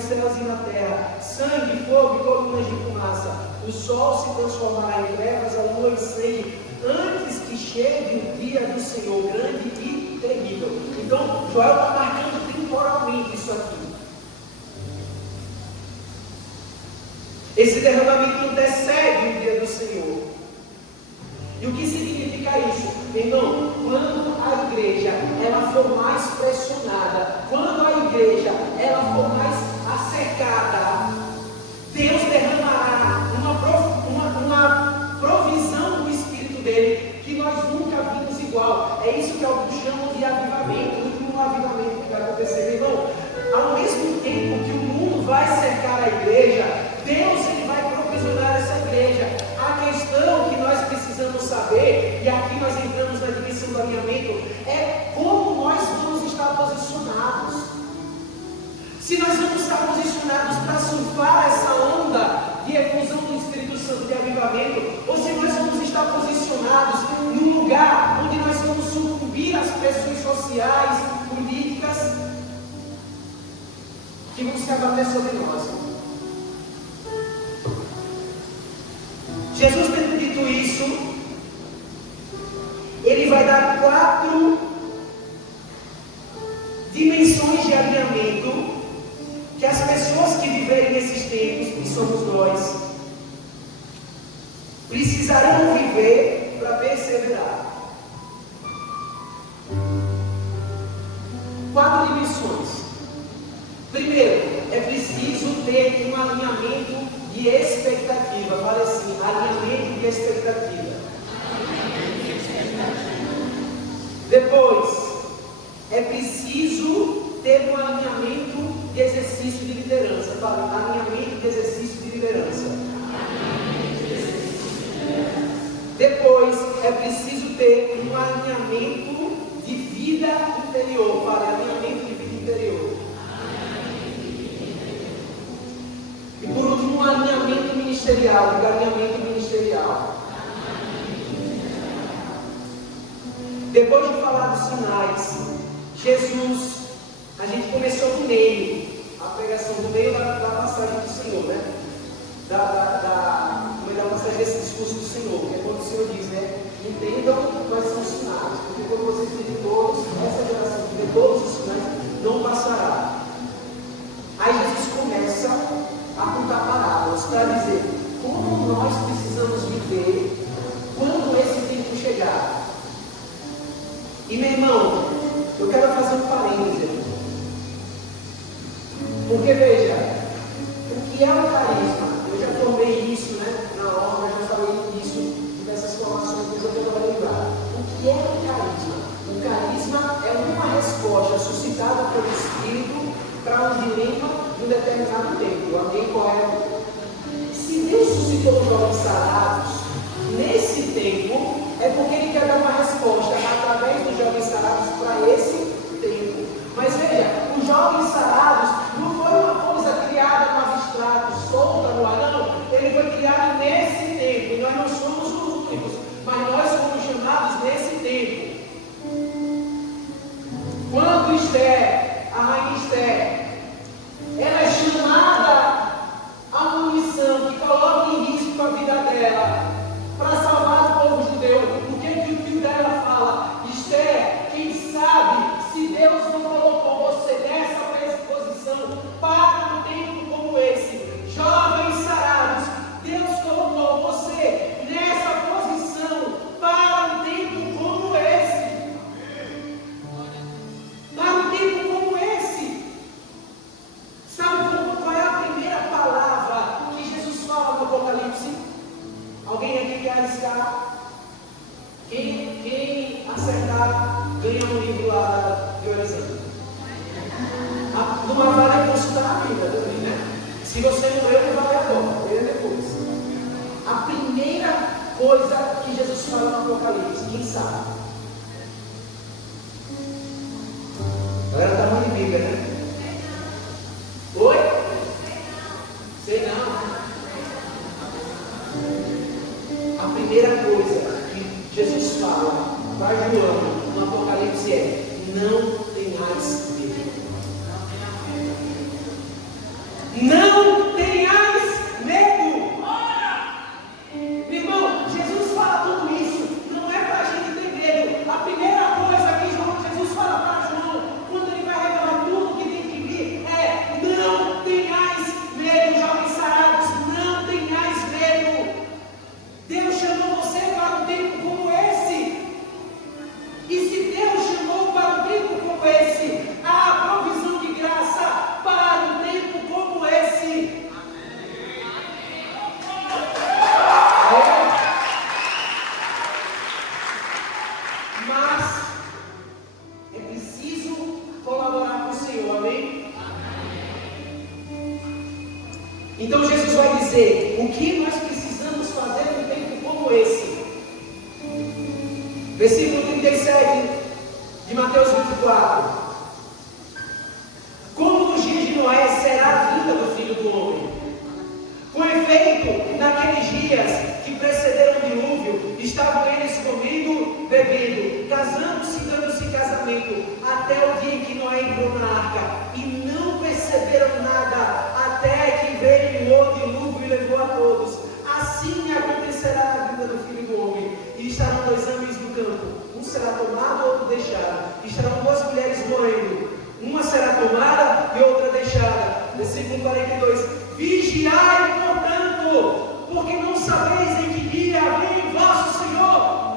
céus e na terra, sangue, fogo e colunas de fumaça. O sol se transformará em trevas, a lua em sangue, antes que chegue o dia do Senhor, grande e terrível. Então, Joel está marcando temporalmente isso aqui. Esse derramamento antecede o dia do Senhor. E o que significa isso? Irmão, quando a igreja ela for mais pressionada, quando a igreja ela for mais acercada, Deus derramará uma provisão do Espírito dele que nós nunca vimos igual. É isso que alguns chamam de avivamento, o último avivamento que vai acontecer. Irmão, ao mesmo tempo que o mundo vai cercar a igreja, Deus ele vai provisionar essa igreja. A questão que nós precisamos saber, e aqui nós entramos na dimensão do alinhamento, é como nós vamos estar posicionados. Se nós vamos estar posicionados para surfar essa onda de efusão do Espírito Santo de avivamento, ou se nós vamos estar estar posicionados num lugar onde nós vamos sucumbir às pressões sociais, políticas, que vão se abater sobre nós. Jesus, tendo dito isso, ele vai dar 4 dimensões de alinhamento que as pessoas que viverem nesses tempos, que somos nós, precisarão viver para perseverar. 4 dimensões. Primeiro, é preciso ter um alinhamento de expectativa. Fale assim, alinhamento de expectativa. Depois, é preciso ter um alinhamento de exercício de liderança. Fale, alinhamento de exercício de liderança. Depois, é preciso ter um alinhamento de vida interior. Fale, alinhamento de vida interior. E por último, um alinhamento ministerial. Alinhamento ministerial. Depois de falar dos sinais, Jesus, a gente começou no meio, a pregação do meio da passagem do Senhor, né? No meio da passagem desse discurso do Senhor, que é quando o Senhor diz, né? Entendam quais são os sinais, porque quando vocês virem todos, essa geração que vê todos os sinais, não passará. Aí Jesus começa a contar parábolas para dizer como nós precisamos viver quando esse tempo chegar. E meu irmão, eu quero fazer um parêntese aqui. Porque veja, o que é o carisma? Eu já formei isso, né? Na aula, eu já falei isso, diversas formações, mas eu quero lembrar. O que é o carisma? O carisma é uma resposta suscitada pelo Espírito para um dilema de um determinado tempo. Alguém correto? Se Deus suscitou os jovens sarados nesse tempo, é porque Ele quer dar uma resposta através dos jovens sarados para esse tempo. Mas veja, os jovens sarados não foi uma coisa criada no abstrato, solta no ar, não. Ele foi criado nesse tempo. E nós não somos os únicos, mas nós fomos chamados nesse tempo. Quando Esther, a rainha Esther, ela é chamada a uma missão que coloca em risco a vida dela para salvar o povo judeu. O que o filho dela fala? Esther, quem sabe se Deus não colocou você nessa posição para um tempo como esse. Jovens sarados, Deus colocou você nessa posição para um tempo como esse. Para um tempo como esse. Sabe qual é a primeira palavra que Jesus fala no Apocalipse? Alguém aqui quer arriscar? Quem acertar, ganha um livro lá de Horizonte. Numa vale consultar a Bíblia também, né? Se você não leu, não vai agora, leia depois. A primeira coisa que Jesus fala no Apocalipse, quem sabe? A galera está muito de Bíblia, né? Oi? Sei não. A primeira coisa que Jesus fala para João no Apocalipse é: não tenhais medo. Não tenhais medo. Meu irmão, Jesus fala tudo isso, não é para a gente ter medo. A primeira coisa que Jesus fala para João, quando ele vai revelar tudo que tem que vir, é: não tenhais medo, jovens sarados, não tenhais medo. Deus chamou você para um tempo como esse. E se Deus chamou para um tempo como esse, há provisão de graça para um tempo como esse. Mas é preciso colaborar com o Senhor, amém? Então Jesus vai dizer o que nós precisamos fazer num tempo como esse. Versículo 37 de Mateus 24. Como nos dias de Noé será a vinda do Filho do Homem. Com efeito, naqueles dias que precederam o dilúvio, está Versículo 42. Vigiai, portanto, porque não sabeis em que dia vem vosso Senhor.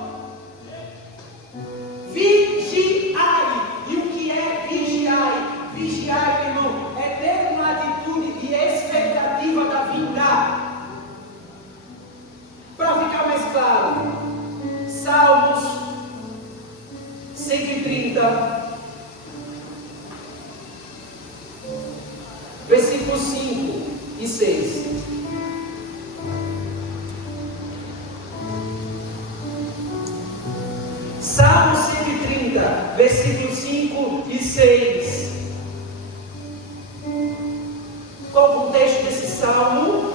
Vigiai. E o que é vigiai? Vigiai, meu irmão, é ter uma atitude de expectativa da vinda. Para ficar mais claro, Salmos 130, versículos 5 e 6. Salmo 130, versículos 5 e 6. Qual o contexto desse salmo?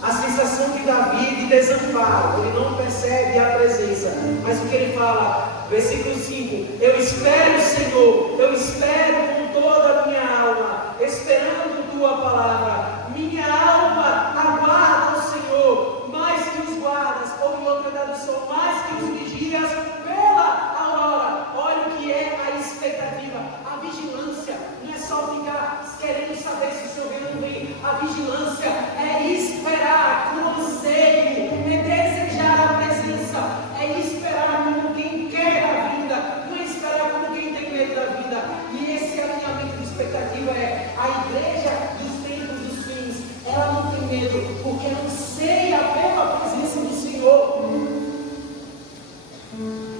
A sensação de Davi de desamparo, ele não percebe a presença, mas o que ele fala, versículo 5: eu espero, Senhor, eu espero com toda a minha alma, esperando tua palavra, minha alma aguarda o Senhor, mais que os guardas, ou em outra tradução, mais que os vigias pela aurora. Olha o que é a expectativa, a vigilância, não é só ficar querendo saber se o Senhor vem ou não vem. A vigilância é esperar com anseio, é desejar a presença, é esperar como quem quer a vinda, não é esperar como quem tem medo da vinda. E esse alinhamento de expectativa é a igreja dos tempos dos fins. Ela não tem medo porque anseia pela presença do Senhor.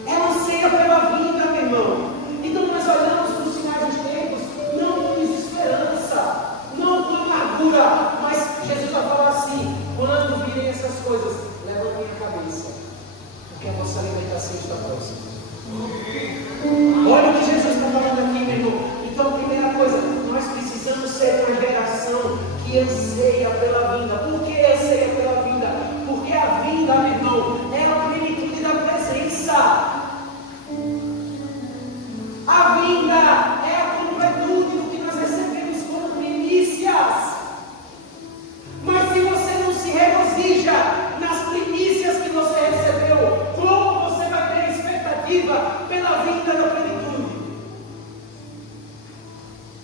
Ela anseia pela vinda, meu irmão. Então nós olhamos para os sinais dos tempos não com desesperança, não com amargura, mas Jesus vai falar assim: quando virem essas coisas, levantem a cabeça, porque a nossa libertação está próxima. Olha o que Jesus está falando aqui, meu irmão. Então, primeira coisa, nós precisamos ser uma geração que anseia pela vinda. Por que anseia pela vinda? Porque a vinda, meu irmão, é a plenitude da presença. A vinda é a completude do que nós recebemos como primícias. Mas se você não se regozija nas primícias que você recebeu, como você vai ter expectativa pela vinda da plenitude?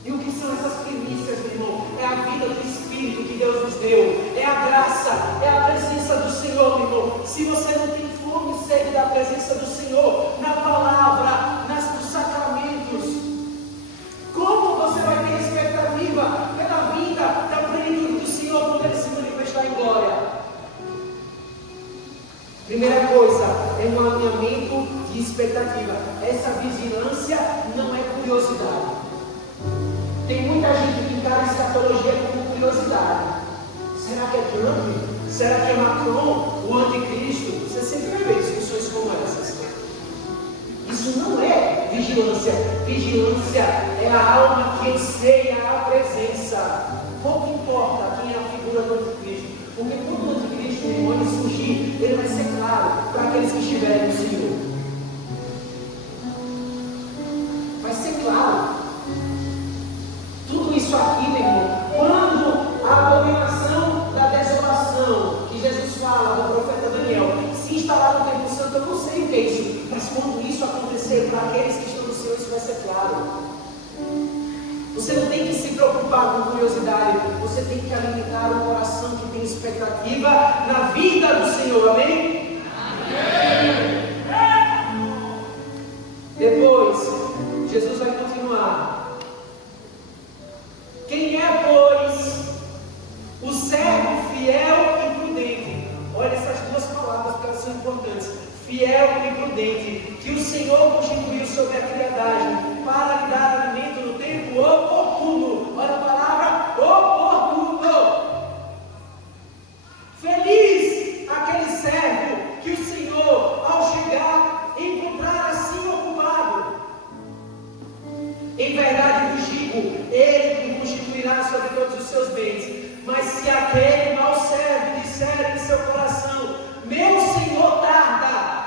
E o que são essas primícias, meu irmão? É a vida do Espírito que Deus nos deu, é a graça, é a presença do Senhor, meu irmão. Se você não tem fome e sede da presença do Senhor, na palavra, nos sacramentos, como você vai ter expectativa pela vinda da plenitude do Senhor quando Ele se manifestar em glória? Primeira coisa, é um alinhamento de expectativa. Essa vigilância não é curiosidade. Tem muita gente que encara a escatologia como curiosidade. Será que é Trump? Será que é Macron, o anticristo? Você sempre vai ver discussões como essas. Isso não é vigilância. Vigilância é a alma que anseia a presença. Pouco importa quem é a figura do anticristo, porque todo anticristo, meu irmão, ele surgir, ele vai ser claro para aqueles que estiverem no Senhor. Vai ser claro. Tudo isso aqui, meu irmão, quando a abominação da desolação, que Jesus fala do profeta Daniel, se instalar no Templo Santo, eu não sei o que é isso, mas quando isso acontecer para aqueles que estão no Senhor, isso vai ser claro. Você não tem que se preocupar com curiosidade, você tem que alimentar um coração que tem expectativa na vida do Senhor, amém? Amém. Depois, Jesus vai continuar. Quem é, pois, o servo fiel e prudente? Olha essas duas palavras, porque elas são importantes. Fiel e prudente, que o Senhor constituiu sobre a criadagem, para lhe dar alimento no tempo oportuno. Olha a palavra oportuno. Feliz aquele servo que o Senhor, ao chegar, encontrar assim ocupado. Em verdade vos digo, Ele me constituirá sobre todos os seus bens. Mas se aquele mau servo disser em seu coração: meu Senhor tarda,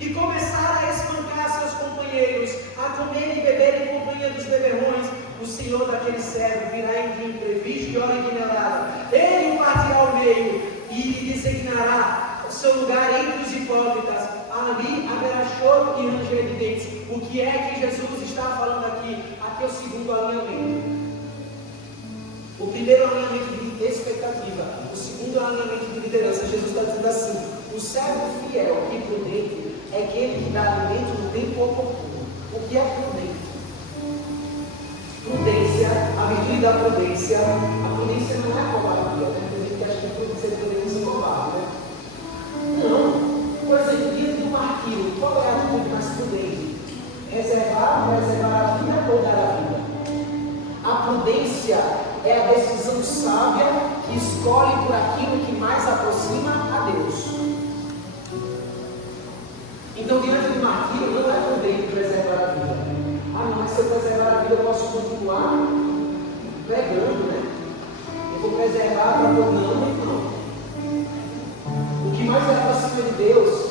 e começar a espancar seus companheiros, a comer e beber em companhia dos beberrões, o Senhor daquele servo virá em dia imprevisto e hora ignorada. Ele o partirá ao meio e lhe designará o seu lugar entre os hipócritas. Ali haverá choro e ranger de dentes. O que é que Jesus está falando aqui? Aqui é o segundo alinhamento. O primeiro é o alinhamento de expectativa. O segundo é o alinhamento de liderança. Jesus está dizendo assim: o servo fiel e prudente é aquele que dá alimento no tempo oportuno. O que é prudente? Prudência, a virtude da prudência. A prudência não é covardia, né? Tem gente que acha que prudência é prudência covarde, né? Não. Por exemplo, diante do martírio, qual é a atitude mais prudente? Preservar a vida ou dar a vida? A prudência é a decisão sábia que escolhe por aquilo que mais aproxima a Deus. Então, diante do martírio, não é prudente preservar a vida. Ah, não, mas se eu preservar a vida, eu posso continuar pregando, né? Eu vou preservar para não. O que mais aproxima de Deus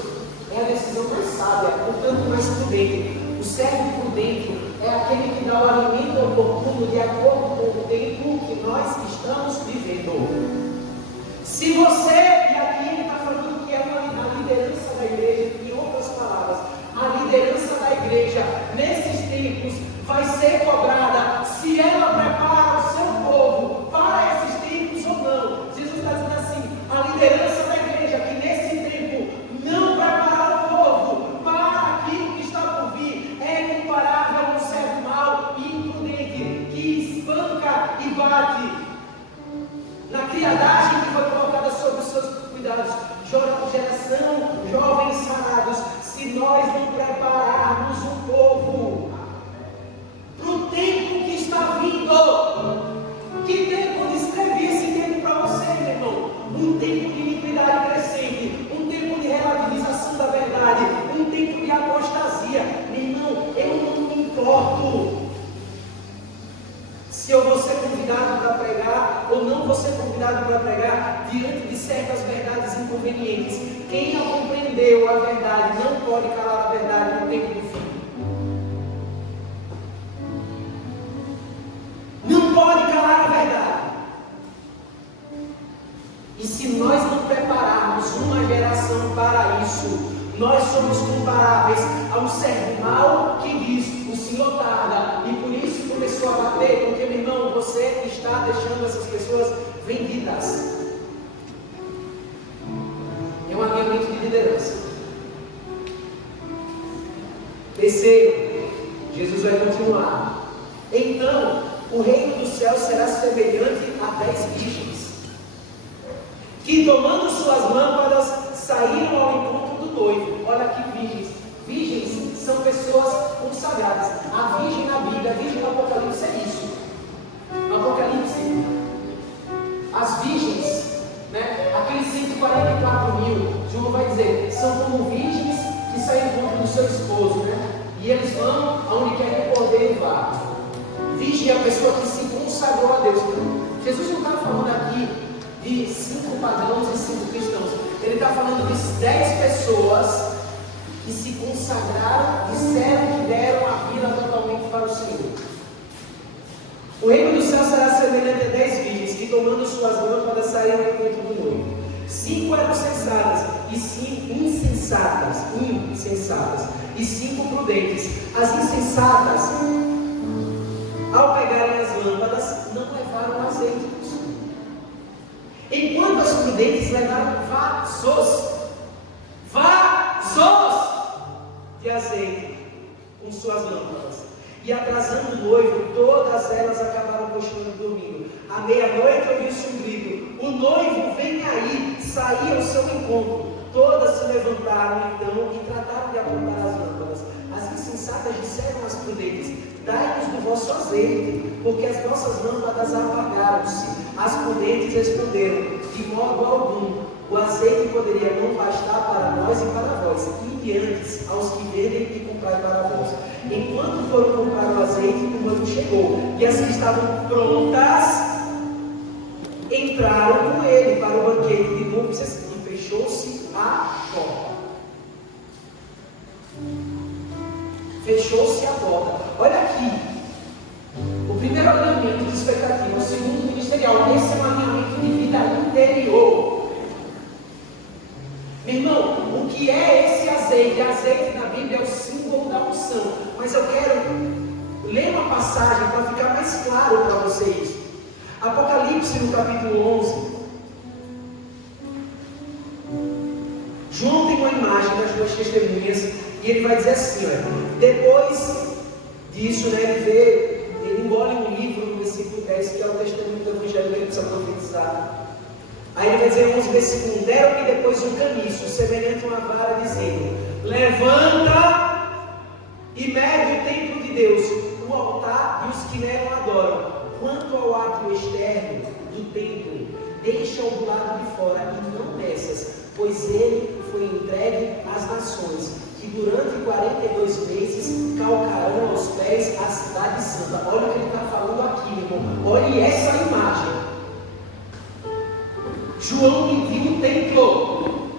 é a decisão mais sábia, portanto mais prudente. O servo prudente é aquele que dá o alimento oportuno de acordo com o tempo que nós estamos vivendo. Se você, e aqui ele está falando que é a liderança da igreja, em outras palavras, a liderança da igreja nesses tempos vai ser cobrada se ela prepara o seu povo para esses tempos ou não. Jesus está dizendo assim: a liderança da igreja que nesse tempo não preparar o povo para aquilo que está por vir é comparável a um servo mau e imprudente que espanca e bate na criadagem que foi colocada sobre os seus cuidados. Geração, jovens sanados, se nós não prepararmos o povo para o tempo que está vindo. Que tempo descrevi esse tempo para você, meu irmão? Um tempo de iniquidade crescente, um tempo de relativização da verdade, um tempo de apostasia. Meu irmão, eu não me importo se eu vou ser convidado para pregar ou não vou ser convidado para pregar diante de certas verdades inconvenientes. Quem não compreendeu a verdade não pode calar a verdade no tempo do fim. Não pode calar a verdade. E se nós não prepararmos uma geração para isso, nós somos comparáveis a um servo mau que diz: o Senhor tarda, e por isso começou a bater, porque, meu irmão, você está deixando essas pessoas vendidas. É um alinhamento de liderança. Terceiro, Jesus vai continuar. Então, o reino do céu será semelhante a 10 virgens, que tomando suas lâmpadas saíram ao encontro do noivo. Olha aqui, virgens. Virgens são pessoas consagradas. A virgem na Bíblia, a virgem no Apocalipse é isso. No Apocalipse, as virgens, né, aqueles 144 mil, João vai dizer, são como virgens que saem ao encontro do seu esposo, né? E eles vão aonde quer que o cordeiro vá. Virgem é a pessoa que se consagrou a Deus. Jesus não está falando aqui de 5 pagãos e 5 cristãos. Ele está falando de 10 pessoas que se consagraram, disseram que deram a vida totalmente para o Senhor. O reino do céu será semelhante a 10 virgens que, tomando suas lâmpadas, saíram ao encontro do noivo. 5 eram sensatas e 5 insensatas, e 5 prudentes. As insensatas, ao pegarem as lâmpadas, não levaram azeite, enquanto as prudentes levaram vasos de azeite com suas lâmpadas. E atrasando o noivo, todas elas acabaram cochilando dormindo. À meia-noite ouviu-se um grito: o noivo vem aí! Saía ao seu encontro. Todas se levantaram então e trataram de apontar as lâmpadas. As insensatas disseram às prudentes: dai-nos do vosso azeite, porque as nossas lâmpadas apagaram-se. As prudentes responderam: de modo algum, o azeite poderia não bastar para nós e para vós, e antes aos que vendem e comprar para vós. Enquanto foram comprar o azeite, o noivo chegou, e as que estavam prontas entraram com ele para o banquete de núpcias, e fechou-se a porta. Fechou-se a porta. Olha aqui, o primeiro alinhamento de expectativa, o segundo ministerial. Esse é um alinhamento de vida interior. Meu irmão, o que é esse azeite? Azeite na Bíblia é o símbolo da unção. Mas eu quero ler uma passagem para ficar mais claro para vocês. Apocalipse no capítulo 11. João tem uma imagem das duas testemunhas e ele vai dizer assim, olha, depois disso, ele engole um livro no versículo 10, que é o testemunho do Evangelho que ele precisa profetizar. Aí ele vai dizer 11, versículo 1, deram-me depois um caniço, semelhante a uma vara, dizendo, levanta e mede o templo de Deus, o altar e os que nele adoram. Quanto ao átrio externo do templo, deixa-o do lado de fora e não meças, pois ele foi entregue às nações, que durante 42 meses calcarão aos pés a cidade santa. Olha o que ele está falando aqui, meu irmão. Olhe essa imagem. João mediu o templo,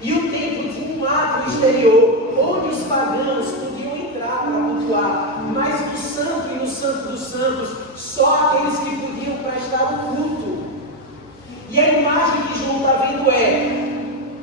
e o templo tinha um átrio exterior, onde os pagãos podiam entrar para cultuar, mas no santo e no santo dos santos, só aqueles que podiam prestar o culto. E a imagem que João está vendo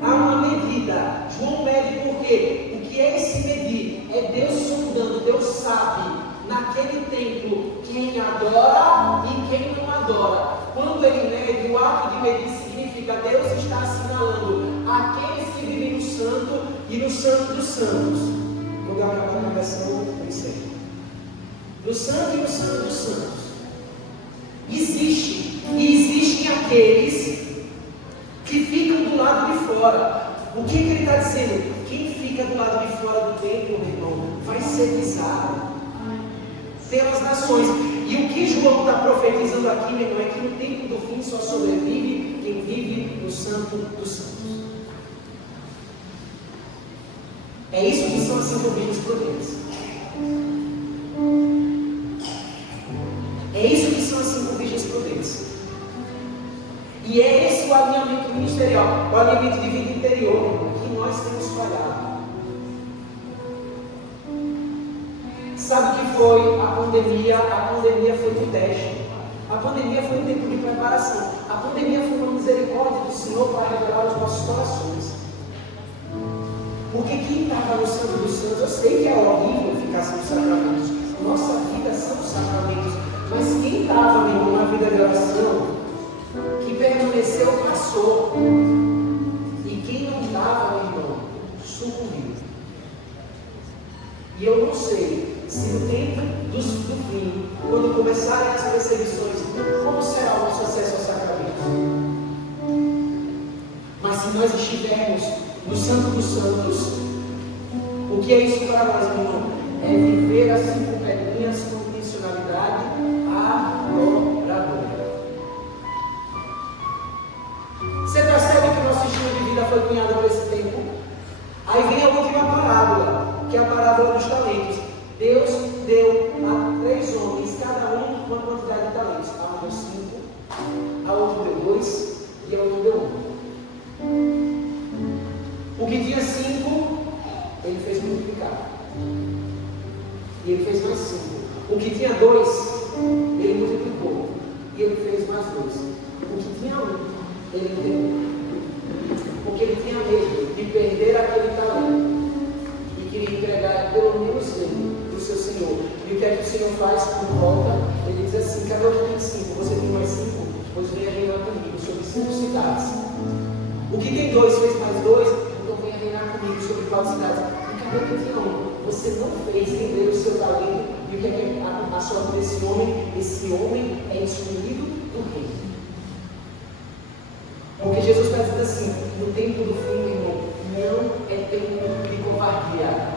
há uma medida. João mede porque o que é esse medir? É Deus sondando, Deus sabe naquele templo quem adora e quem não adora. Quando ele mede, o ato de medir significa Deus está assinalando aqueles que vivem no santo e no santo dos santos. Vou dar uma conversão com isso. No santo e no santo dos santos. Existem aqueles que ficam do lado de fora. O que ele está dizendo? Quem fica do lado de fora do templo, meu irmão, vai ser pisado pelas nações. E o que João está profetizando aqui, meu irmão, é que no tempo do fim só sobrevive quem vive no santo dos santos. É isso que são as 5 virgens prudentes. É isso que são as 5 virgens prudentes. E é esse o alinhamento ministerial, o alinhamento de vida interior que nós temos falhado. Sabe o que foi a pandemia? A pandemia foi um teste. A pandemia foi um tempo de preparação. A pandemia foi uma misericórdia do Senhor para revelar os nossos corações. Porque quem estava no Santo dos Santos, eu sei que é horrível ficar sem os sacramentos. Nossa vida são os sacramentos. Mas quem estava, meu irmão, na vida de oração, que permaneceu, passou. E quem não estava, meu irmão, sucumbiu. E eu não sei se no tempo do fim, quando começarem as perseguições, como será o nosso acesso aos sacramentos? Mas se nós estivermos no Santo dos Santos, o que é isso para nós, meu irmão? É viver as 5 pedrinhas com intencionalidade adoradora. Você percebe que o nosso estilo de vida foi cunhado por esse tempo? Aí vem a última parábola, que é a parábola dos talentos. Deus deu a 3 homens, cada um uma quantidade de talentos. A um deu 5, a outro deu 2 e a outro deu 1. O que tinha 5, ele fez multiplicar. E ele fez mais 5. O que tinha 2, ele multiplicou. E ele fez mais 2. O que tinha 1, ele deu. Porque ele tinha medo de perder aquele talento. E queria entregar pelo menos ele para o seu Senhor. E o que é que o Senhor faz por volta? Ele diz assim: cada um tem 5, você tem mais 5, pois venha reinar comigo sobre 5 cidades. O que tem 2 fez mais 2, então venha reinar comigo sobre 4 cidades. E cada um que tinha 1, você não fez render o seu talento. E o que é que a sorte desse homem? Esse homem é excluído do reino. Porque Jesus está dizendo assim: no tempo do fim, irmão, não é tempo de covardia.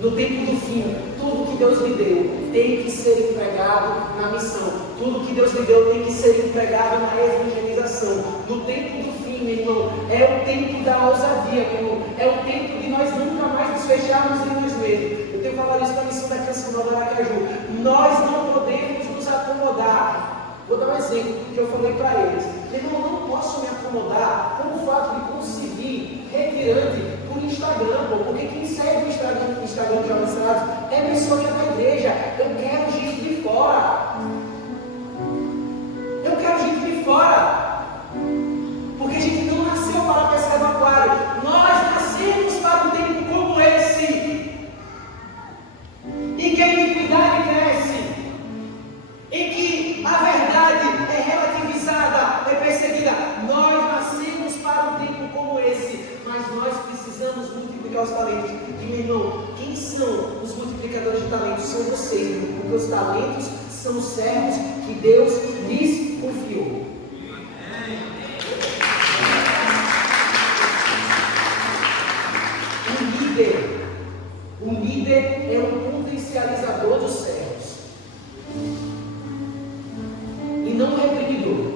No tempo do fim, tudo que Deus lhe deu tem que ser empregado na missão. Tudo que Deus lhe deu tem que ser empregado na evangelização. No tempo do fim, meu irmão, é o tempo da ousadia, meu irmão. É o tempo de nós nunca mais nos fecharmos em nós mesmos. Eu tenho falado isso na missão da Canção Nova Aracaju. Nós não podemos nos acomodar. Vou dar um exemplo que eu falei para eles. Eu não posso me acomodar com o fato de conseguir retirante por Instagram, porque quem segue o Instagram de avançados é pessoa que é da igreja. Eu quero gente de fora. Eu quero gente de fora. Porque a gente não nasceu para pescar no aquário. Nós nascemos para um tempo como esse, em que a iniquidade cresce, em que a multiplicar os talentos. E meu irmão, quem são os multiplicadores de talentos? São vocês, meu irmão, porque os talentos são os servos que Deus lhes confiou. O líder é um potencializador dos servos e não um reprimidor.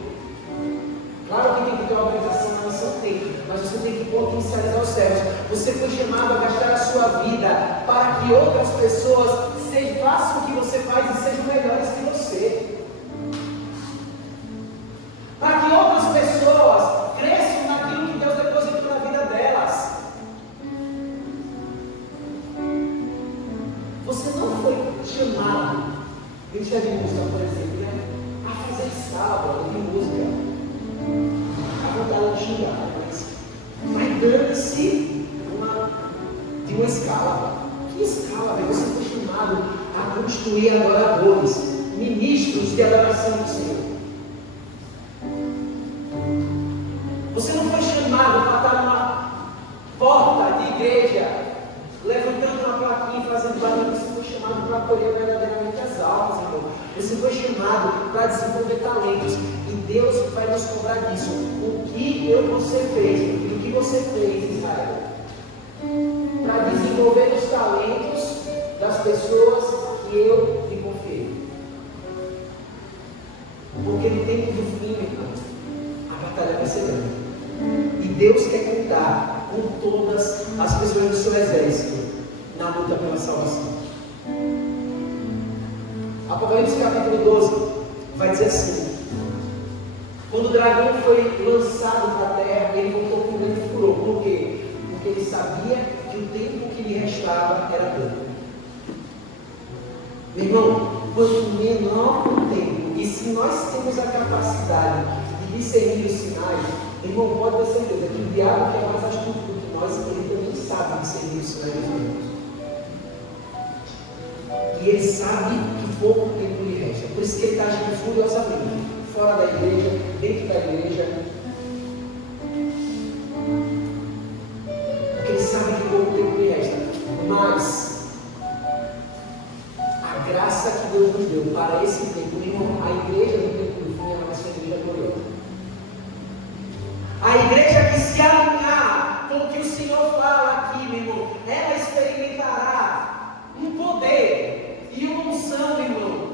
Claro que tem que ter uma organização na missão, tem, mas você tem que potencializar os servos. Você foi chamado a gastar a sua vida para que outras pessoas façam o que você faz e sejam melhores que você, para que outras pessoas cresçam naquilo que Deus depositou na vida delas. Você não foi chamado, ministério de música, por exemplo, né, a fazer escala de música, a vontade de xingar, mas dando-se de uma escala. Que escala, velho? Você foi chamado a construir adoradores, ministros de adoração do Senhor. Você não foi chamado para estar numa porta de igreja, levantando uma plaquinha e fazendo barulho. Você foi chamado para acolher verdadeiramente as almas, irmão. Você foi chamado para desenvolver talentos. E Deus vai nos cobrar disso. O que você fez, e o que você fez, Israel, para desenvolver os talentos das pessoas que eu lhe confiei. Porque no tempo do fim, irmão, a batalha vai ser grande. E Deus quer contar com todas as pessoas do seu exército na luta pela salvação. Apocalipse capítulo 12 vai dizer assim: quando o dragão foi lançado para a terra, ele voltou com um grande furor. Por quê? Porque ele sabia que o tempo que lhe restava era pouco. Meu irmão, quanto menor o tempo, e se nós temos a capacidade de discernir os sinais, irmão, pode ter certeza que o diabo, que é mais astuto do que nós, ele também sabe discernir os sinais dos irmãos. E ele sabe que pouco tempo lhe resta. Por isso que ele está agindo furiosamente, fora da igreja, dentro da igreja. Porque ele sabe que pouco tempo lhe resta. Mas a graça que Deus nos deu para esse tempo, irmão, a igreja do tempo do fim, ela vai ser a igreja gloriosa. A igreja que se alinhar com o que o Senhor fala aqui, meu irmão, ela experimentará um poder e uma unção, meu irmão,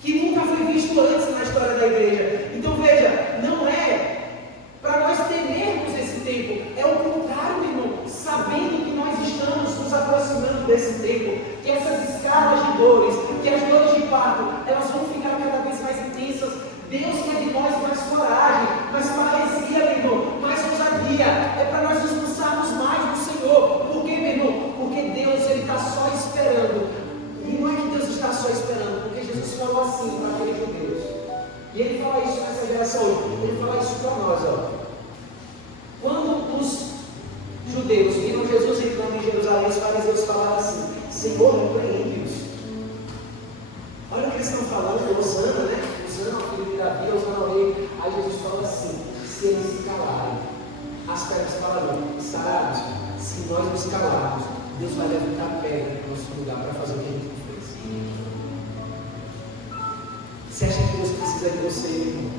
que nunca foi visto antes na história da igreja. Então veja, não é para nós temermos esse tempo, é o contrário, meu irmão, sabendo que nós estamos nos aproximando desse tempo, que essas escalas de dores, que as dores de parto, elas vão ficar cada vez mais intensas. Deus quer de nós mais coragem, mais parresia, meu irmão, mais ousadia. É para nós nos lançarmos mais no Senhor. Por quê, meu irmão? Porque Deus, Ele está só esperando. E não é que Deus está só esperando, porque Jesus falou assim para aqueles judeus. E Ele fala isso nessa geração hoje. Ele fala isso para nós, ó. Quando os judeus viram Jesus entrando em Jerusalém, os fariseus falaram assim: Senhor, repreende-os. Olha o que eles estão falando, Hosana, né? Hosana, o filho de Davi, Hosana ao rei. Aí Jesus fala assim: se eles se calarem, as pedras falarão. Sabe, se nós nos calarmos, Deus vai levantar pedra no nosso lugar para fazer o que a gente fez. Você acha que Deus precisa de você, irmão?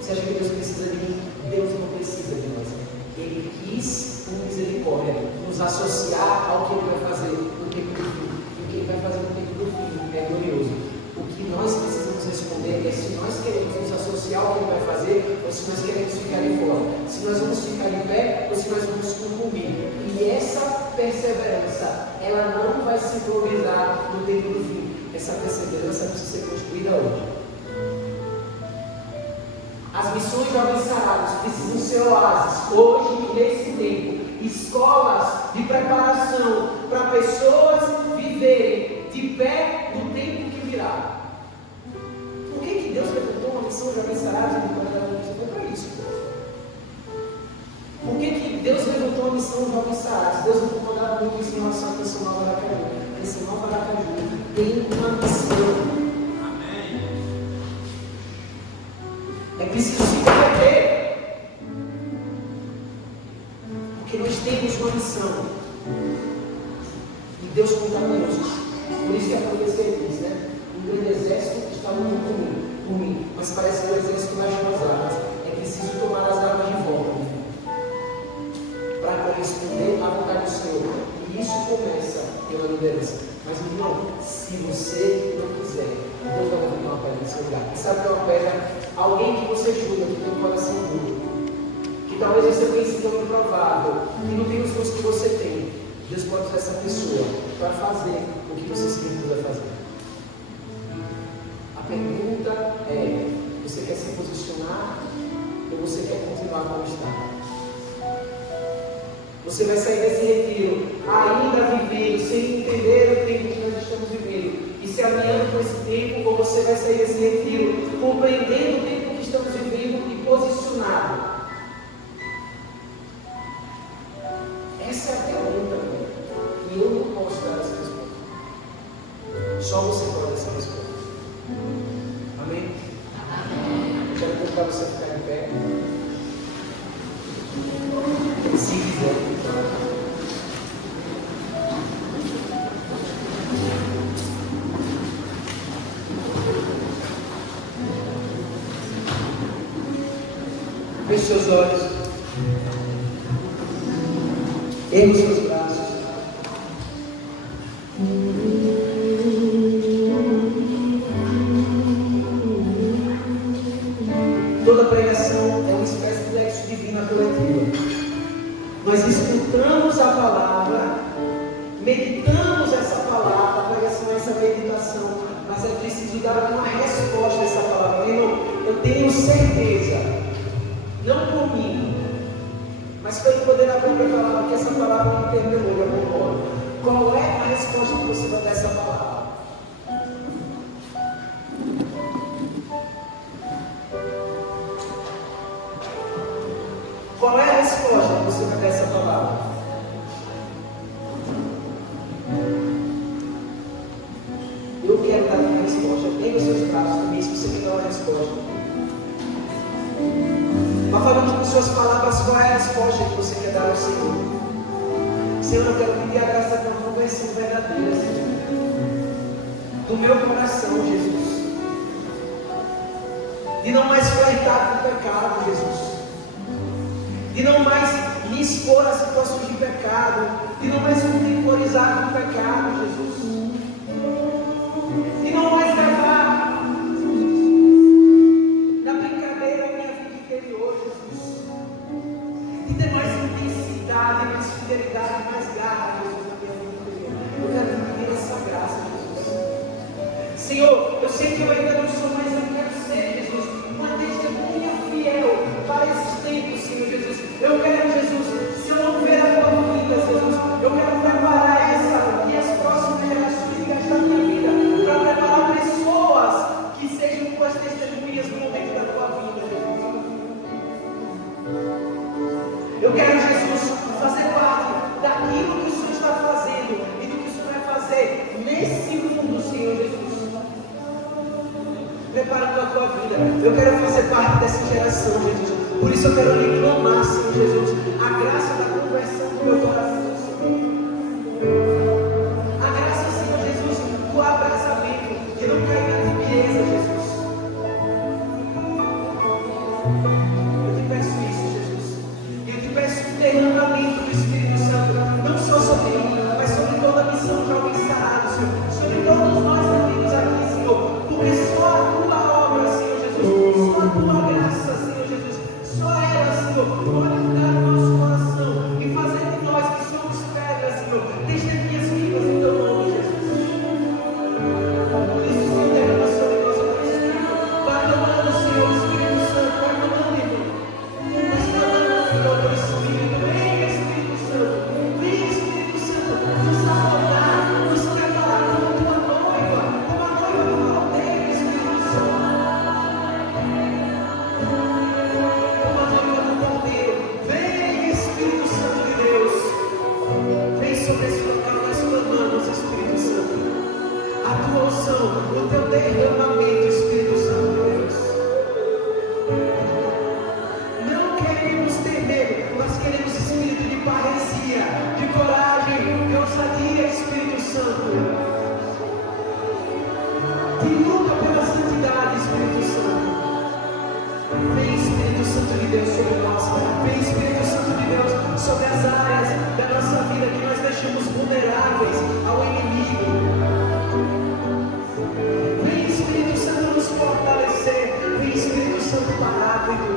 Você acha que Deus precisa de mim? Deus não precisa de nós. Ele quis, com misericórdia, nos associar ao que Ele vai fazer no tempo do fim. E o que Ele vai fazer no tempo do fim é glorioso. O que nós precisamos responder é se nós queremos nos associar ao que Ele vai fazer ou se nós queremos ficar de fora. Se nós vamos ficar de pé ou se nós vamos sucumbir. E essa perseverança, ela não vai se improvisar no tempo do fim. Essa perseverança precisa ser construída hoje. As missões jovens sarados precisam ser oásis, hoje, nesse tempo. Escolas de preparação para pessoas viverem de pé no tempo que virá. Por que Deus levantou uma missão jovens sarados e de preparação? Foi para isso. Por que Deus levantou uma missão jovens sarados? Deus não comandava muito isso em relação à Canção Nova Aracaju. A Canção Nova Aracaju tem uma missão. É preciso se converter. Porque nós temos uma missão. E Deus conta conosco. Por isso que a profecia diz, né? Um grande exército está lutando por mim. Mas parece que o exército baixa as armas. É preciso tomar as armas de volta. Para corresponder à vontade do Senhor. E isso começa pela liderança. Mas, irmão, se você não quiser, Deus vai levantar uma pedra nesse lugar. E sabe o que é uma pedra? Alguém que você julga, que tem um coração duro. Que talvez você pense que é improvável, que não tem os dons que você tem. Deus pode usar essa pessoa para fazer o que você se recusa a fazer. A pergunta é: você quer se posicionar ou você quer continuar como está? Você vai sair desse retiro ainda vivendo, sem entender o tempo que nós estamos vivendo e se alinhando com esse tempo, ou você vai sair desse retiro compreendendo o tempo que estamos vivendo e posicionado? Essa é a pergunta, e eu não posso dar essa resposta. Só você pode dar essa resposta. Amém? Eu quero convidar você a ficar em pé. Se quiser. Feche seus olhos. Ergue os seus braços. Toda pregação é uma espécie de lexo divina coletiva. Nós escutamos a palavra, meditamos essa palavra, a pregação é essa meditação, mas é preciso dar uma resposta a essa palavra. Meu irmão, eu tenho certeza, não por mim, mas pelo poder da própria palavra, que essa palavra me interpelou de algum modo. Qual é a resposta que você vai dar a essa palavra? Qual é a resposta que você vai dar a essa palavra? Eu quero dar uma resposta. Pega os seus braços também, se você quer dar uma resposta. Mas falando com suas palavras, qual é a resposta que você quer dar ao Senhor? Senhor, eu quero pedir a graça de uma conversão verdadeira, Senhor. Do meu coração, Jesus. De não mais flertar com o pecado, Jesus. De não mais me expor a situações de pecado, de não mais contemporizar com o pecado, Jesus, de não mais levar na brincadeira a minha vida interior, Jesus, de ter mais intensidade, mais fidelidade, mais garra, Jesus, na minha vida interior. Eu quero te pedir essa graça, Jesus. Senhor, eu sei que eu ainda não sou, mas eu quero ser, Jesus, uma testemunha fiel para esses tempos, Senhor Jesus. Eu quero, Jesus, se eu não ver a tua vida, Jesus, eu quero preparar essa e as próximas gerações da minha vida, para preparar pessoas que sejam tuas testemunhas no momento da tua vida, Jesus. Eu quero, Jesus, fazer parte daquilo que o Senhor está fazendo e do que o Senhor vai fazer nesse mundo, Senhor Jesus. Preparando a tua vida. Eu quero fazer parte dessa geração, Jesus. Por isso eu quero lhe clamar, Senhor Jesus, a graça da conversão do meu coração, Senhor. A graça, Senhor Jesus, do abraçamento, de não cair na tibieza, Jesus. Eu te peço isso, Jesus. E eu te peço um derramamento do Espírito Santo, não só sobre mim, mas sobre toda a missão de alguém sarado, Senhor. Sobre todos nós amigos aqui, Senhor. Porque só a tua obra, Senhor Jesus, só a tua graça, Senhor Jesus, só ela, Senhor, pode mudar o nosso coração e fazer de nós que somos pedras, Senhor, testemunhas vivas em teu nome, Jesus. Por isso, Senhor, derrama sobre nós o teu Espírito. Vai tomando, Senhor, o Espírito Santo, vai tomando, irmão. Vai tomando, Senhor, o teu Espírito. Vem, Espírito Santo. Deus sobre nós. Vem Espírito Santo de Deus sobre as áreas da nossa vida que nós deixamos vulneráveis ao inimigo. Vem Espírito Santo nos fortalecer. Vem Espírito Santo Paráclito.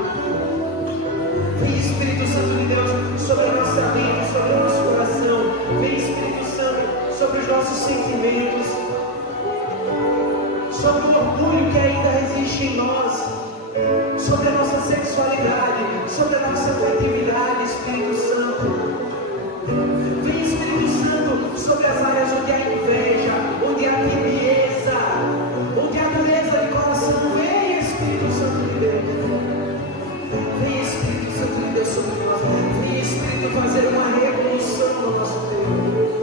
Vem Espírito Santo de Deus sobre a nossa mente, sobre o nosso coração. Vem Espírito Santo sobre os nossos sentimentos, sobre o orgulho que ainda resiste em nós, sobre a nossa sexualidade, sobre a nossa afetividade, Espírito Santo. Vem Espírito Santo sobre as áreas onde há inveja, onde há tibieza, onde há dureza de coração. Vem Espírito Santo de Deus. Vem Espírito Santo de Deus sobre nós. Vem Espírito fazer uma revolução no nosso interior.